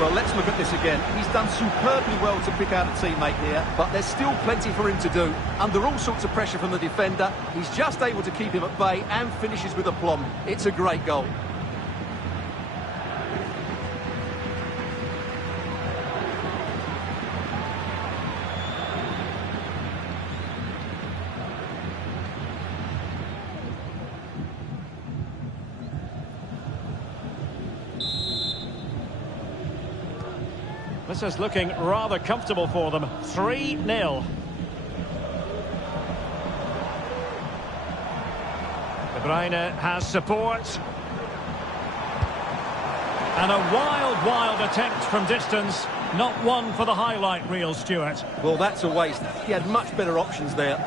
Well, let's look at this again. He's done superbly well to pick out a teammate here, but there's still plenty for him to do. Under all sorts of pressure from the defender, he's just able to keep him at bay and finishes with aplomb. It's a great goal. This is looking rather comfortable for them. 3-0. De Bruyne has support. And a wild attempt from distance. Not one for the highlight reel, Stuart. Well, that's a waste. He had much better options there.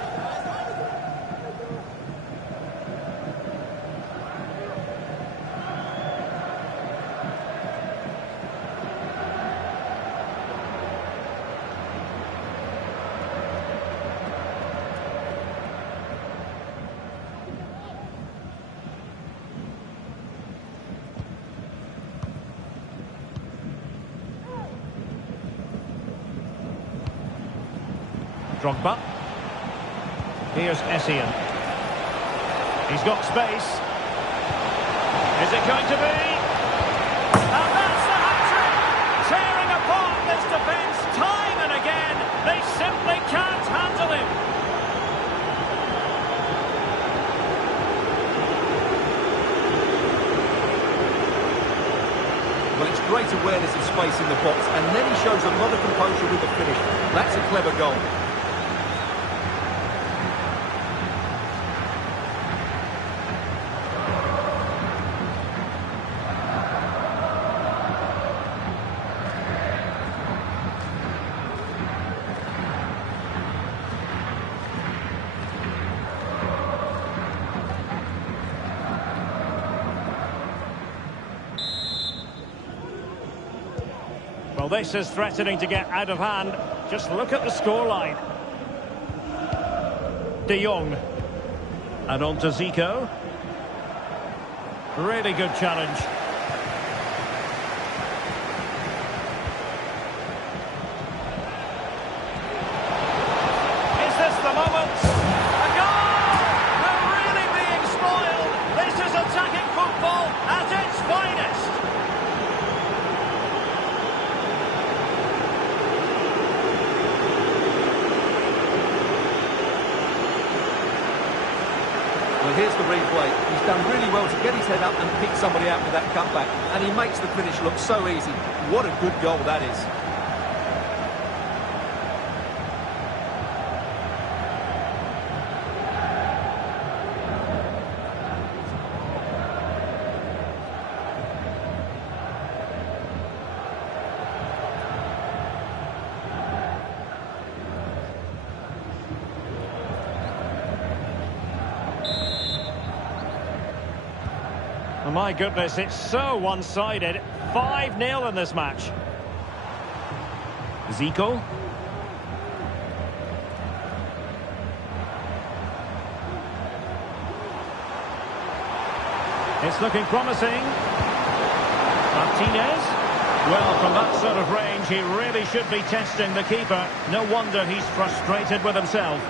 Drogba. Here's Essien. He's got space. Is it going to be? And that's the hat-trick! Tearing apart this defence time and again. They simply can't handle him. Well, it's great awareness of space in the box, and then he shows a lot of composure with the finish. That's a clever goal. Well, this is threatening to get out of hand. Just look at the scoreline. De Jong. And on to Zico. Really good challenge. Is this the moment? A goal! We're really being spoiled. This is attacking football at its finest. Well, here's the replay. He's done really well to get his head up and pick somebody out with that cutback. And he makes the finish look so easy. What a good goal that is. Oh, my goodness, it's so one-sided. 5-0 in this match. Zico. It's looking promising. Martinez. Well, from that sort of range, he really should be testing the keeper. No wonder he's frustrated with himself.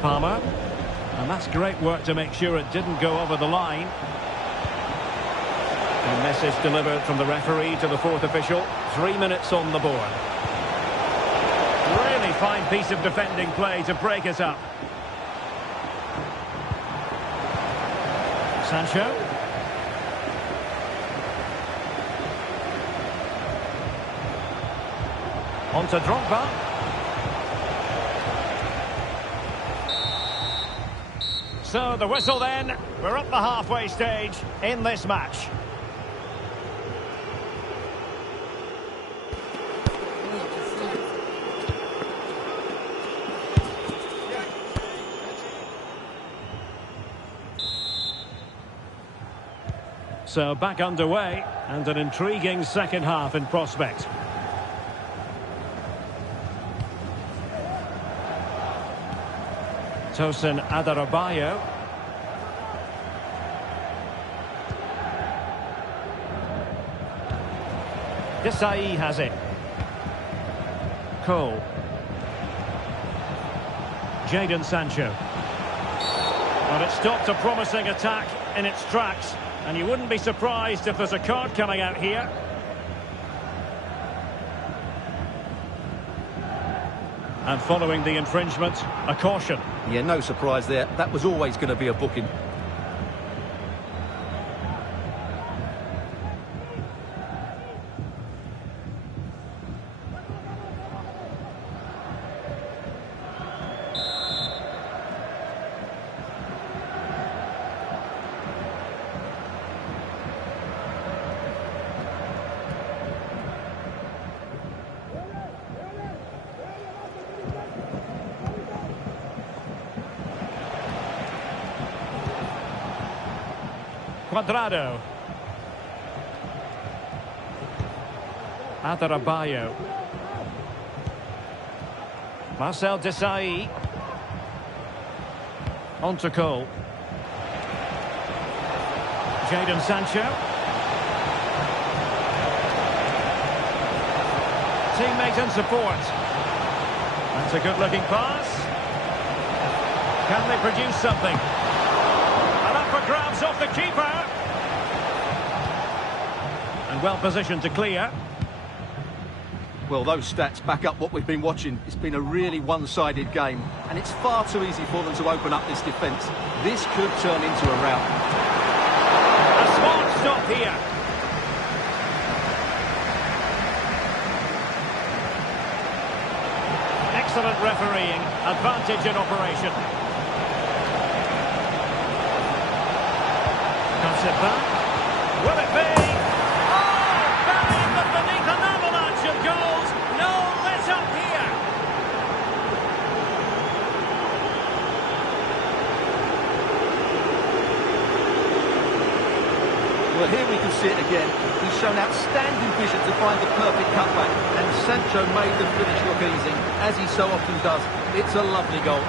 Palmer, and that's great work to make sure it didn't go over the line. Message delivered from the referee to the fourth official. 3 minutes on the board. Really fine piece of defending play to break it up. Sancho. On to Drogba. So the whistle then. We're up the halfway stage in this match. So back underway, and an intriguing second half in prospect. Tosin Adarabioyo. Desai has it. Cole. Jadon Sancho. Well, it stopped a promising attack in its tracks. And you wouldn't be surprised if there's a card coming out here. And following the infringement, a caution. Yeah, no surprise there. That was always going to be a booking. Cuadrado. Adarabioyo. Marcel Desailly. On to Cole. Jadon Sancho. Teammate and support. That's a good-looking pass. Can they produce something? And up for grabs off the keeper. And well positioned to clear. Well, those stats back up what we've been watching. It's been a really one-sided game, and it's far too easy for them to open up this defence. This could turn into a rout. A smart stop here. Excellent refereeing, advantage in operation. Cuts it back. Will it be? Oh, buried but beneath an avalanche of goals. No let up here. Well, here we can see it again. He's shown outstanding vision to find the perfect cutback, and Sancho made the finish look easy, as he so often does. It's a lovely goal.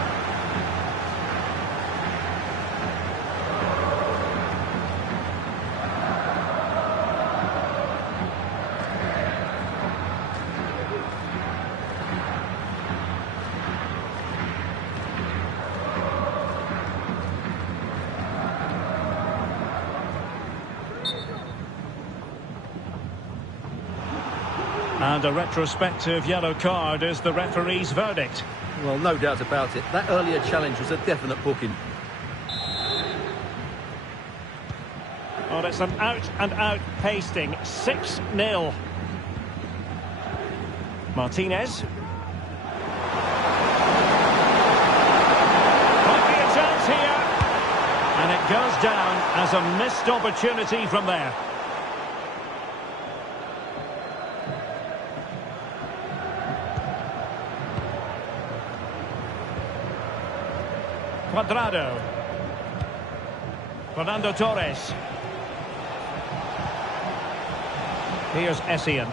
And a retrospective yellow card is the referee's verdict. Well, no doubt about it. That earlier challenge was a definite booking. Well, it's an out-and-out pasting. 6-0. Martinez. Might be a chance here. And it goes down as a missed opportunity from there. Cuadrado. Fernando Torres. Here's Essien.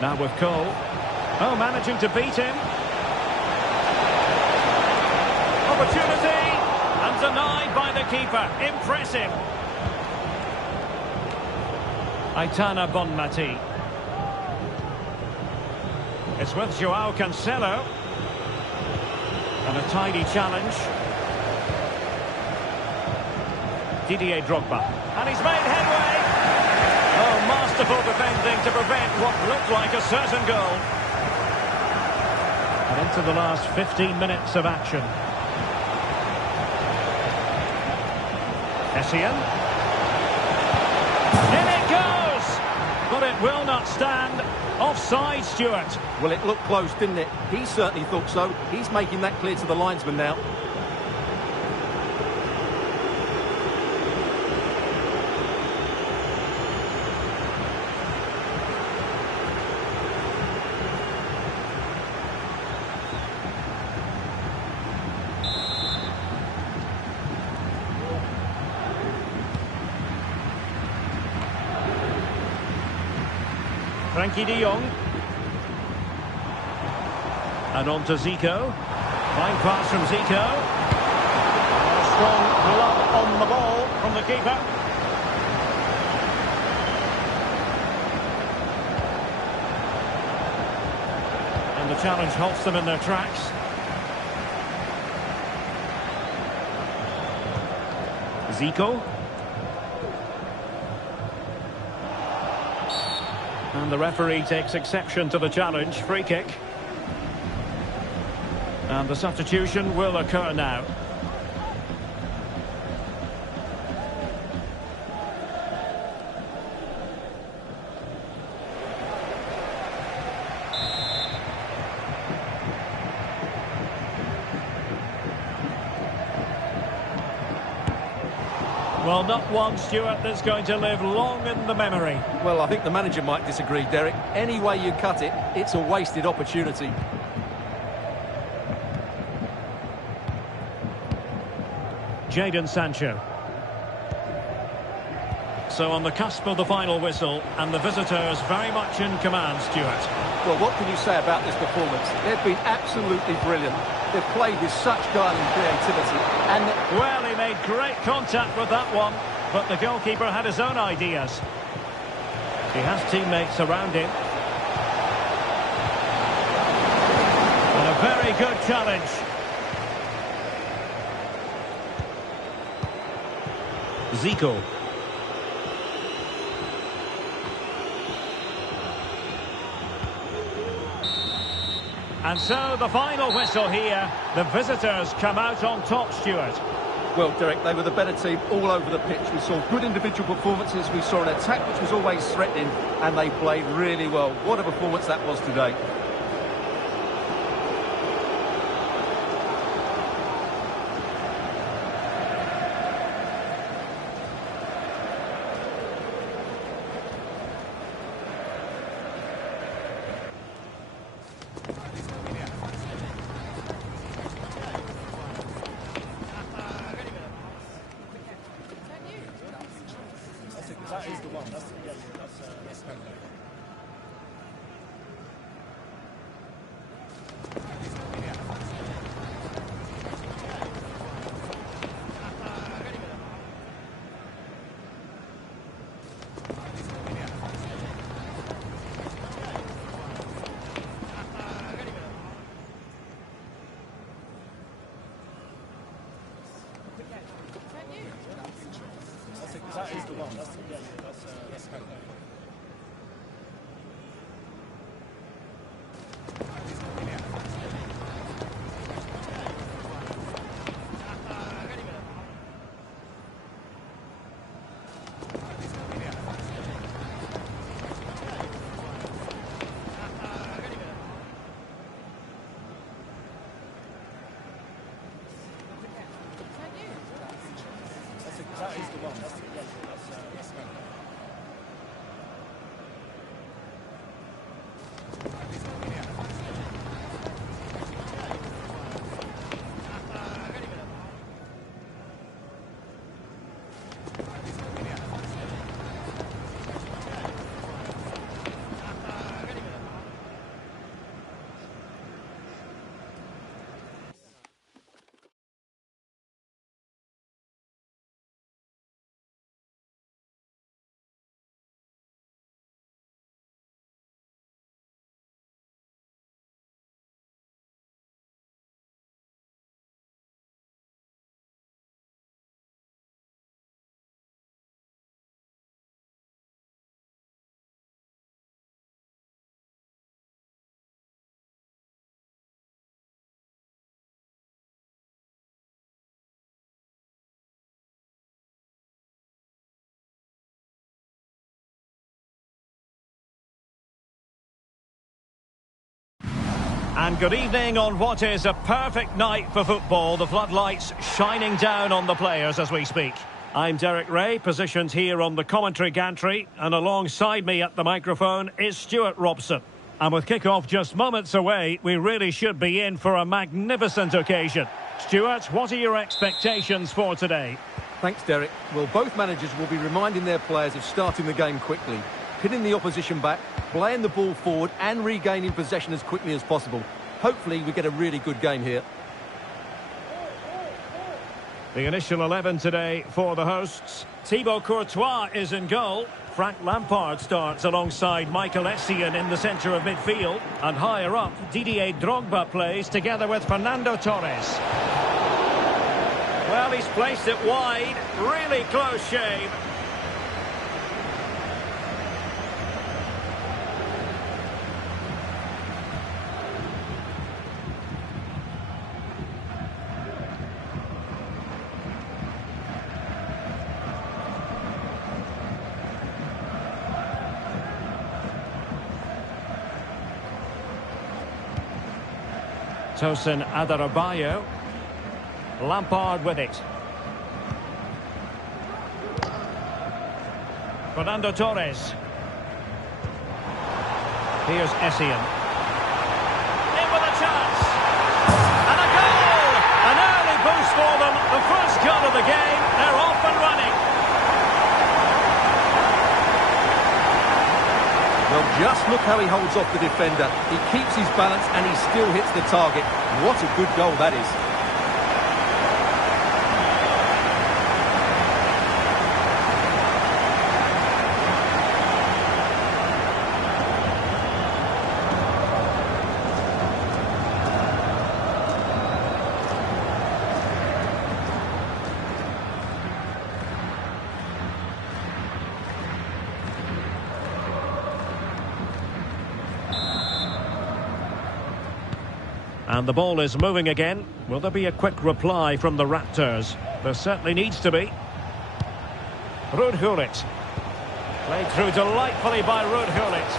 Now with Cole. Oh, managing to beat him. Opportunity. And denied by the keeper. Impressive. Aitana Bonmati. It's with Joao Cancelo. And a tidy challenge. Didier Drogba. And he's made headway. Masterful defending to prevent what looked like a certain goal. And into the last 15 minutes of action. Essien. In it goes! But it will not stand. Offside, Stuart. Well, it looked close, didn't it? He certainly thought so. He's making that clear to the linesman now. Frankie de Jong. And on to Zico. Fine pass from Zico. A strong glove on the ball from the keeper. And the challenge halts them in their tracks. Zico. And the referee takes exception to the challenge. Free kick. And the substitution will occur now. Well, not one, Stuart, that's going to live long in the memory. Well, I think the manager might disagree, Derek. Any way you cut it, it's a wasted opportunity. Jadon Sancho. So on the cusp of the final whistle, and the visitors very much in command, Stuart. Well, what can you say about this performance? They've been absolutely brilliant. They've played with such guile and creativity. And well, he made great contact with that one, but the goalkeeper had his own ideas. He has teammates around him. And a very good challenge. Zico. And so the final whistle here. The visitors come out on top, Stuart. Well, Derek, they were the better team all over the pitch. We saw good individual performances. We saw an attack which was always threatening, and they played really well. What a performance that was today. And good evening on what is a perfect night for football. The floodlights shining down on the players as we speak. I'm Derek Ray, positioned here on the commentary gantry, and alongside me at the microphone is Stuart Robson. And with kick-off just moments away, we really should be in for a magnificent occasion. Stuart, what are your expectations for today? Thanks, Derek. Well, both managers will be reminding their players of starting the game quickly, pinning the opposition back, playing the ball forward and regaining possession as quickly as possible. Hopefully we get a really good game here. The initial 11 today for the hosts. Thibaut Courtois is in goal. Frank Lampard starts alongside Michael Essien in the centre of midfield. And higher up, Didier Drogba plays together with Fernando Torres. Well, he's placed it wide. Really close shave. Tosin Adarabioyo. Lampard with it. Fernando Torres. Here's Essien. In with a chance. And a goal! An early boost for them. The first goal of the game. They're off and running. Well, just look how he holds off the defender. He keeps his balance and he still hits the target. What a good goal that is. And the ball is moving again. Will there be a quick reply from the Raptors? There certainly needs to be. Ruud Gullit. Played through delightfully by Ruud Gullit.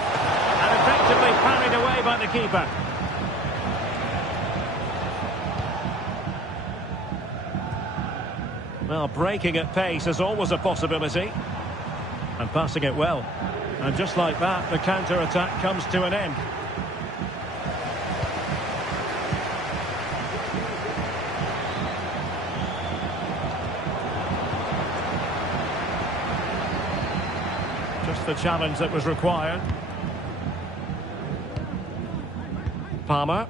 And effectively parried away by the keeper. Well, breaking at pace is always a possibility. And passing it well. And just like that, the counter-attack comes to an end. Just the challenge that was required. Palmer.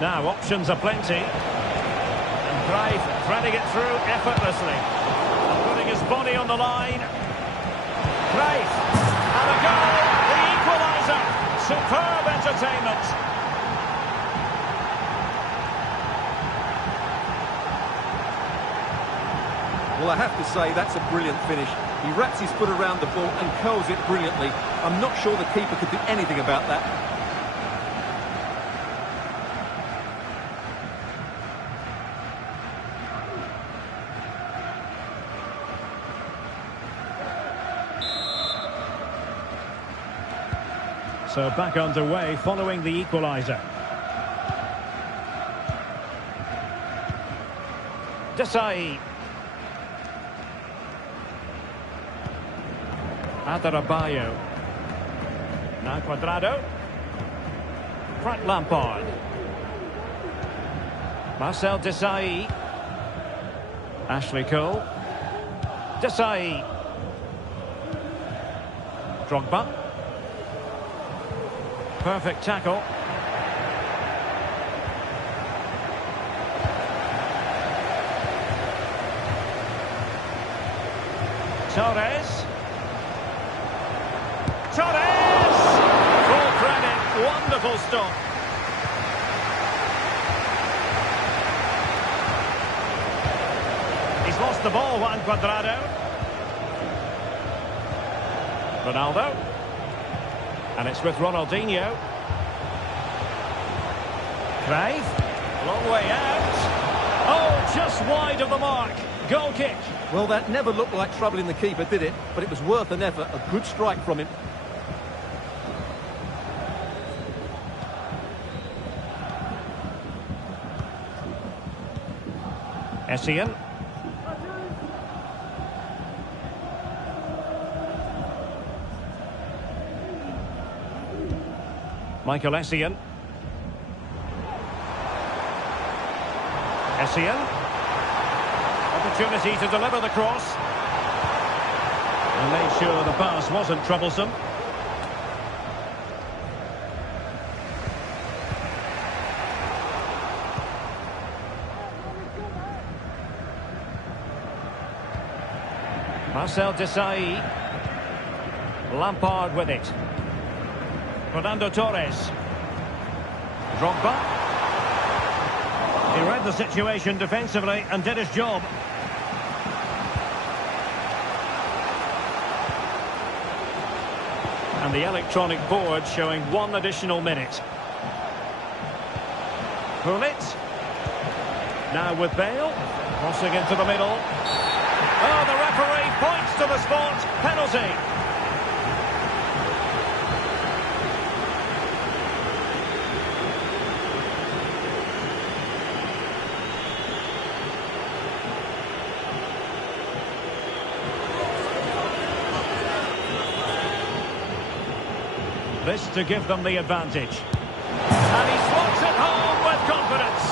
Now options are plenty. And Cruyff threading it through effortlessly. Putting his body on the line. Cruyff. And a goal. The equaliser. Superb entertainment. Well, I have to say, that's a brilliant finish. He wraps his foot around the ball and curls it brilliantly. I'm not sure the keeper could do anything about that. So back underway following the equaliser. Desai. Adarabioyo. Now Cuadrado. Frank Lampard. Marcel Desailly. Ashley Cole. Desailly. Drogba. Perfect tackle. Torres. Torres! Full credit. Wonderful stop. He's lost the ball, Juan Cuadrado. Ronaldo. And it's with Ronaldinho. Cruyff. Long way out. Oh, just wide of the mark. Goal kick. Well, that never looked like troubling the keeper, did it? But it was worth an effort, a good strike from him. Essien. Michael Essien. Essien. Opportunity to deliver the cross. And made sure the pass wasn't troublesome. Marcel Desailly. Lampard with it. Fernando Torres. Drogba. He read the situation defensively and did his job. And the electronic board showing 1 additional minute. Gullit. Now with Bale. Crossing into the middle. Oh, the referee points to the spot. Penalty. This to give them the advantage. And he slots it home with confidence.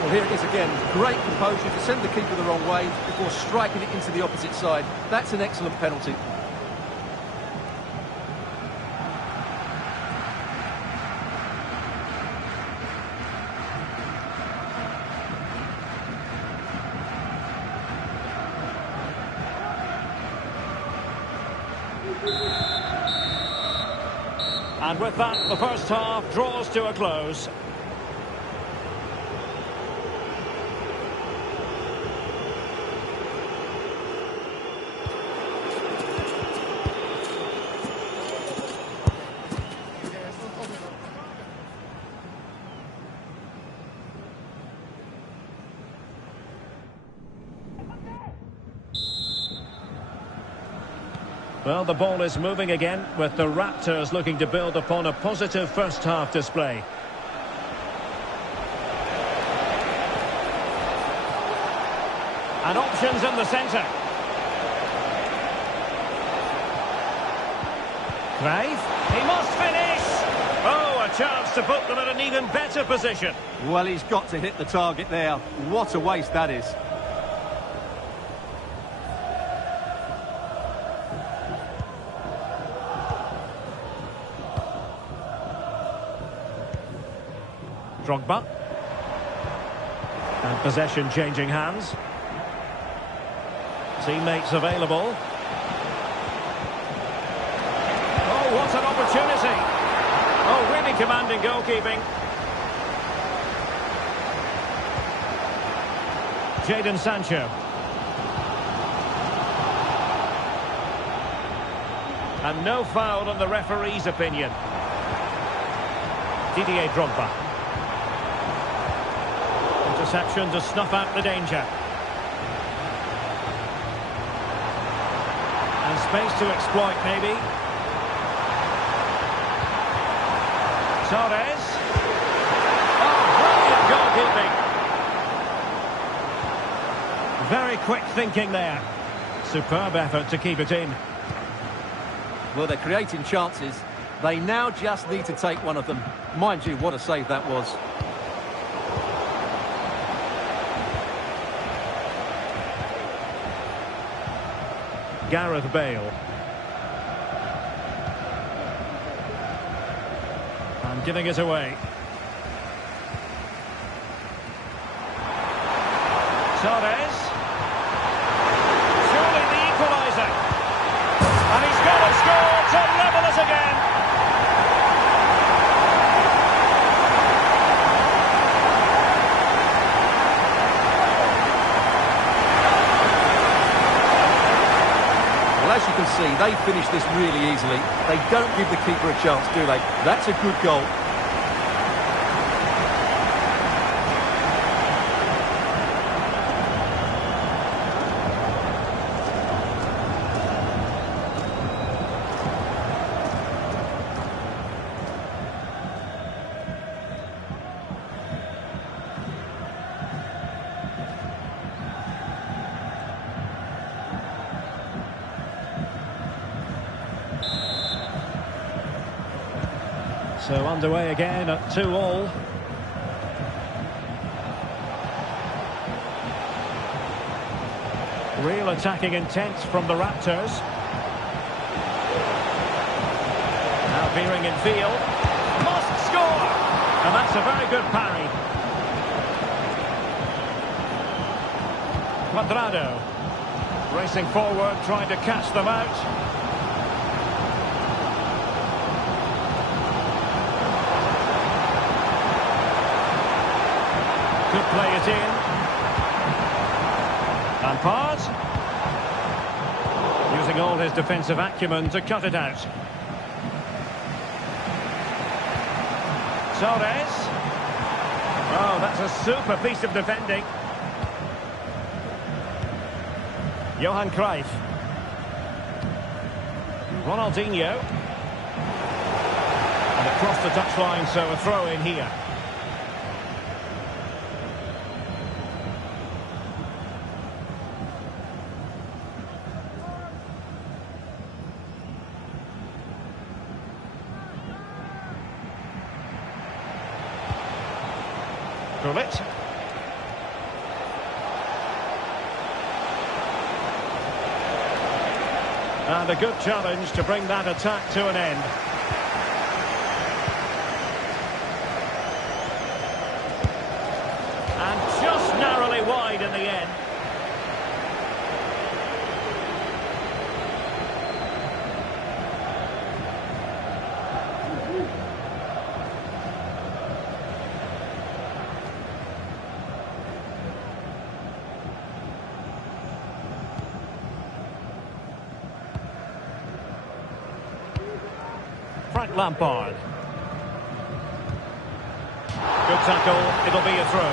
Well, here it is again. Great composure to send the keeper the wrong way before striking it into the opposite side. That's an excellent penalty. And with that, the first half draws to a close. Well, the ball is moving again, with the Raptors looking to build upon a positive first-half display. And options in the centre. Crave, he must finish! Oh, a chance to put them in an even better position. Well, he's got to hit the target there. What a waste that is. Drogba. And possession changing hands. Teammates available. Oh, what an opportunity. Oh, really commanding goalkeeping. Jadon Sancho. And no foul on the referee's opinion. Didier Drogba. Interception to snuff out the danger. And space to exploit, maybe. Torres. Oh, brilliant goalkeeping. Very quick thinking there. Superb effort to keep it in. Well, they're creating chances. They now just need to take one of them. Mind you, what a save that was. Gareth Bale. And giving it away. Torres. Surely the equaliser. And he's got to score to level it again. Well, as you can see, they finish this really easily. They don't give the keeper a chance, do they? That's a good goal. So underway again at 2-2. Real attacking intent from the Raptors. Now veering in field. Must score! And that's a very good parry. Quadrado. Racing forward, trying to catch them out. Could play it in. Lampard. Using all his defensive acumen to cut it out. Torres. Oh, that's a super piece of defending. Johan Cruyff. Ronaldinho. And across the touchline, so a throw in here. It. And a good challenge to bring that attack to an end. And just narrowly wide in the end. Frank Lampard. Good tackle, it'll be a throw.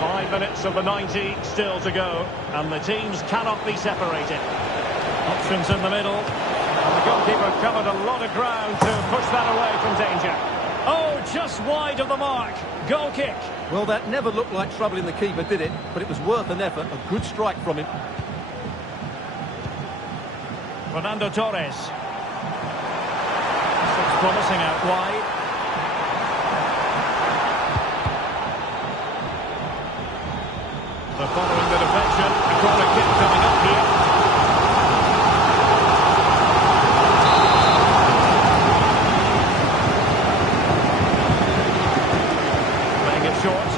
5 minutes of the 90 still to go, and the teams cannot be separated. Options in the middle, and the goalkeeper covered a lot of ground to push that away from danger. Oh, just wide of the mark. Goal kick. Well, that never looked like troubling the keeper, did it? But it was worth an effort, a good strike from him. Fernando Torres. Looks promising out wide. So following the deflection, a corner kick coming up here. Playing it short.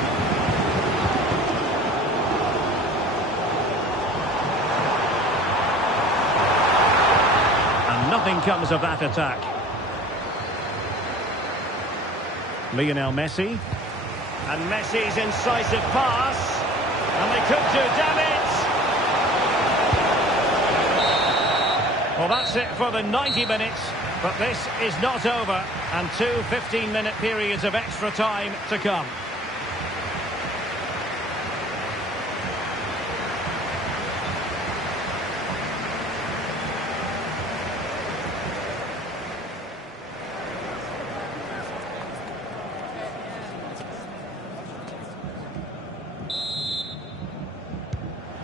Nothing comes of that attack. Lionel Messi. And Messi's incisive pass. And they could do damage. Well, that's it for the 90 minutes. But this is not over. And 2 15-minute periods of extra time to come.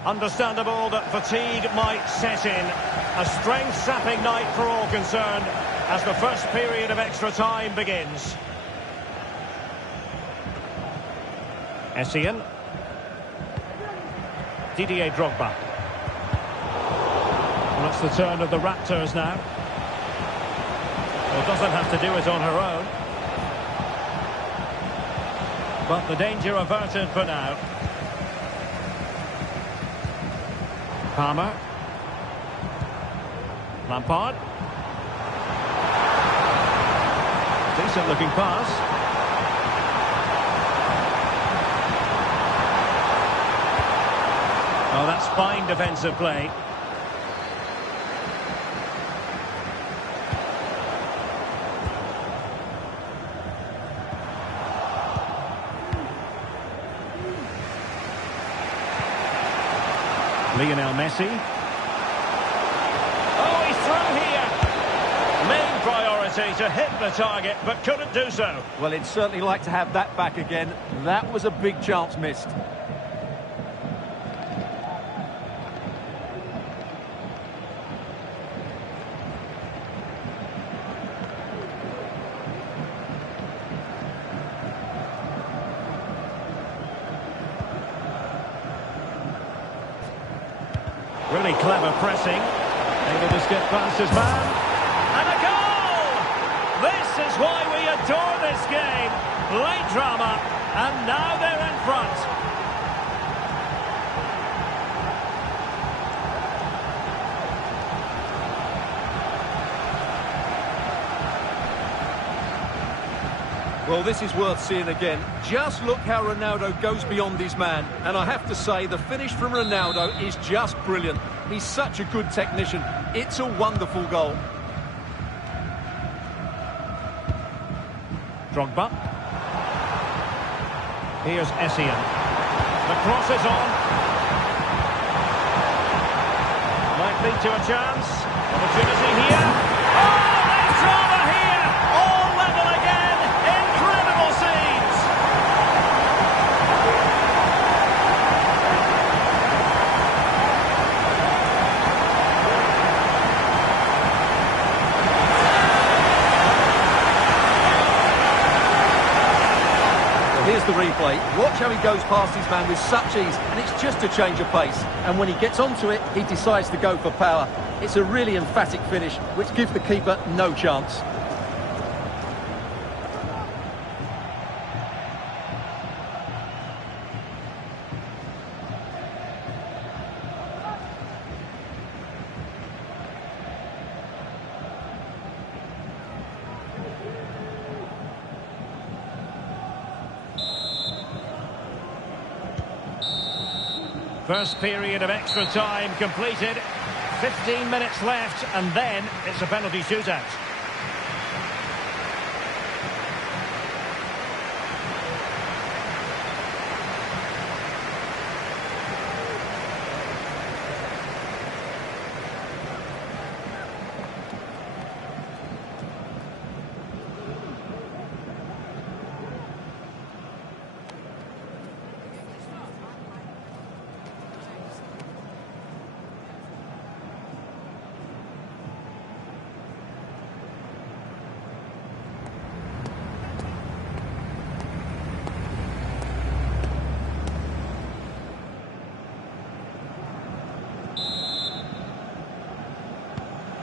Understandable that fatigue might set in. A strength-sapping night for all concerned as the first period of extra time begins. Essien. Didier Drogba. Well, it's the turn of the Raptors now. Well, doesn't have to do it on her own. But the danger averted for now. Palmer. Lampard. Decent looking pass. Oh, that's fine defensive play. Lionel Messi. Oh, he's through here. Main priority to hit the target, but couldn't do so. Well, he'd certainly like to have that back again. That was a big chance missed. Really clever pressing. Able to skip past his man. And a goal! This is why we adore this game. Late drama, and now they're in front. Well, this is worth seeing again. Just look how Ronaldo goes beyond his man. And I have to say, the finish from Ronaldo is just brilliant. He's such a good technician. It's a wonderful goal. Drogba. Here's Essien. The cross is on. Might lead to a chance. Opportunity here. Oh, there's drama here. All level again. Incredible scenes. Here's the replay. Watch how he goes past his man with such ease, and it's just a change of pace. And when he gets onto it, he decides to go for power. It's a really emphatic finish, which gives the keeper no chance. First period of extra time completed. 15 minutes left, and then it's a penalty shootout.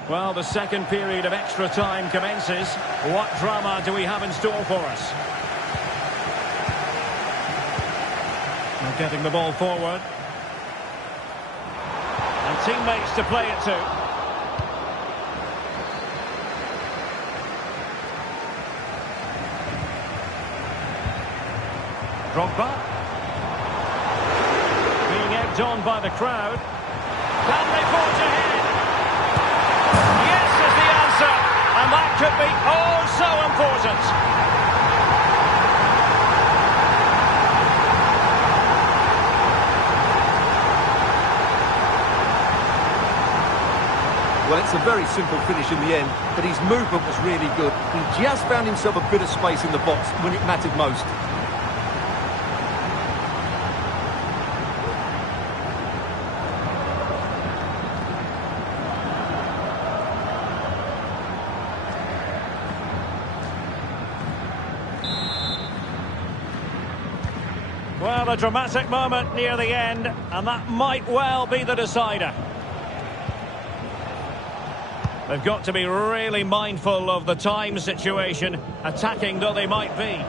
Well, the second period of extra time commences. What drama do we have in store for us? They're getting the ball forward. And teammates to play it to. Drogba. Being egged on by the crowd. Can they forge ahead? And that could be oh so important. Well, it's a very simple finish in the end, but his movement was really good. He just found himself a bit of space in the box when it mattered most. Well, a dramatic moment near the end, and that might well be the decider. They've got to be really mindful of the time situation, attacking though they might be.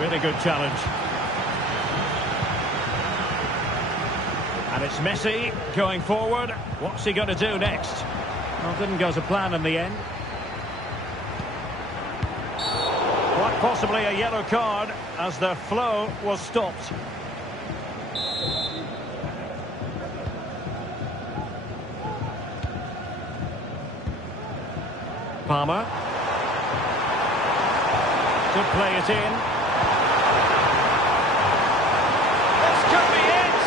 Really good challenge. And it's Messi going forward. What's he going to do next? Well, didn't go to plan in the end. Quite possibly a yellow card as their flow was stopped. Palmer. To play it in. This could be it!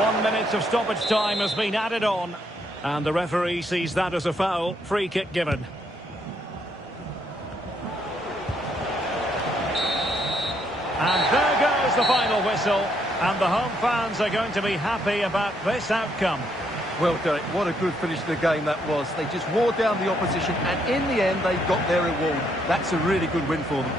One minute of stoppage time has been added on. And the referee sees that as a foul. Free kick given. And there goes the final whistle. And the home fans are going to be happy about this outcome. Well, Derek, what a good finish to the game that was. They just wore down the opposition, and in the end, they got their reward. That's a really good win for them.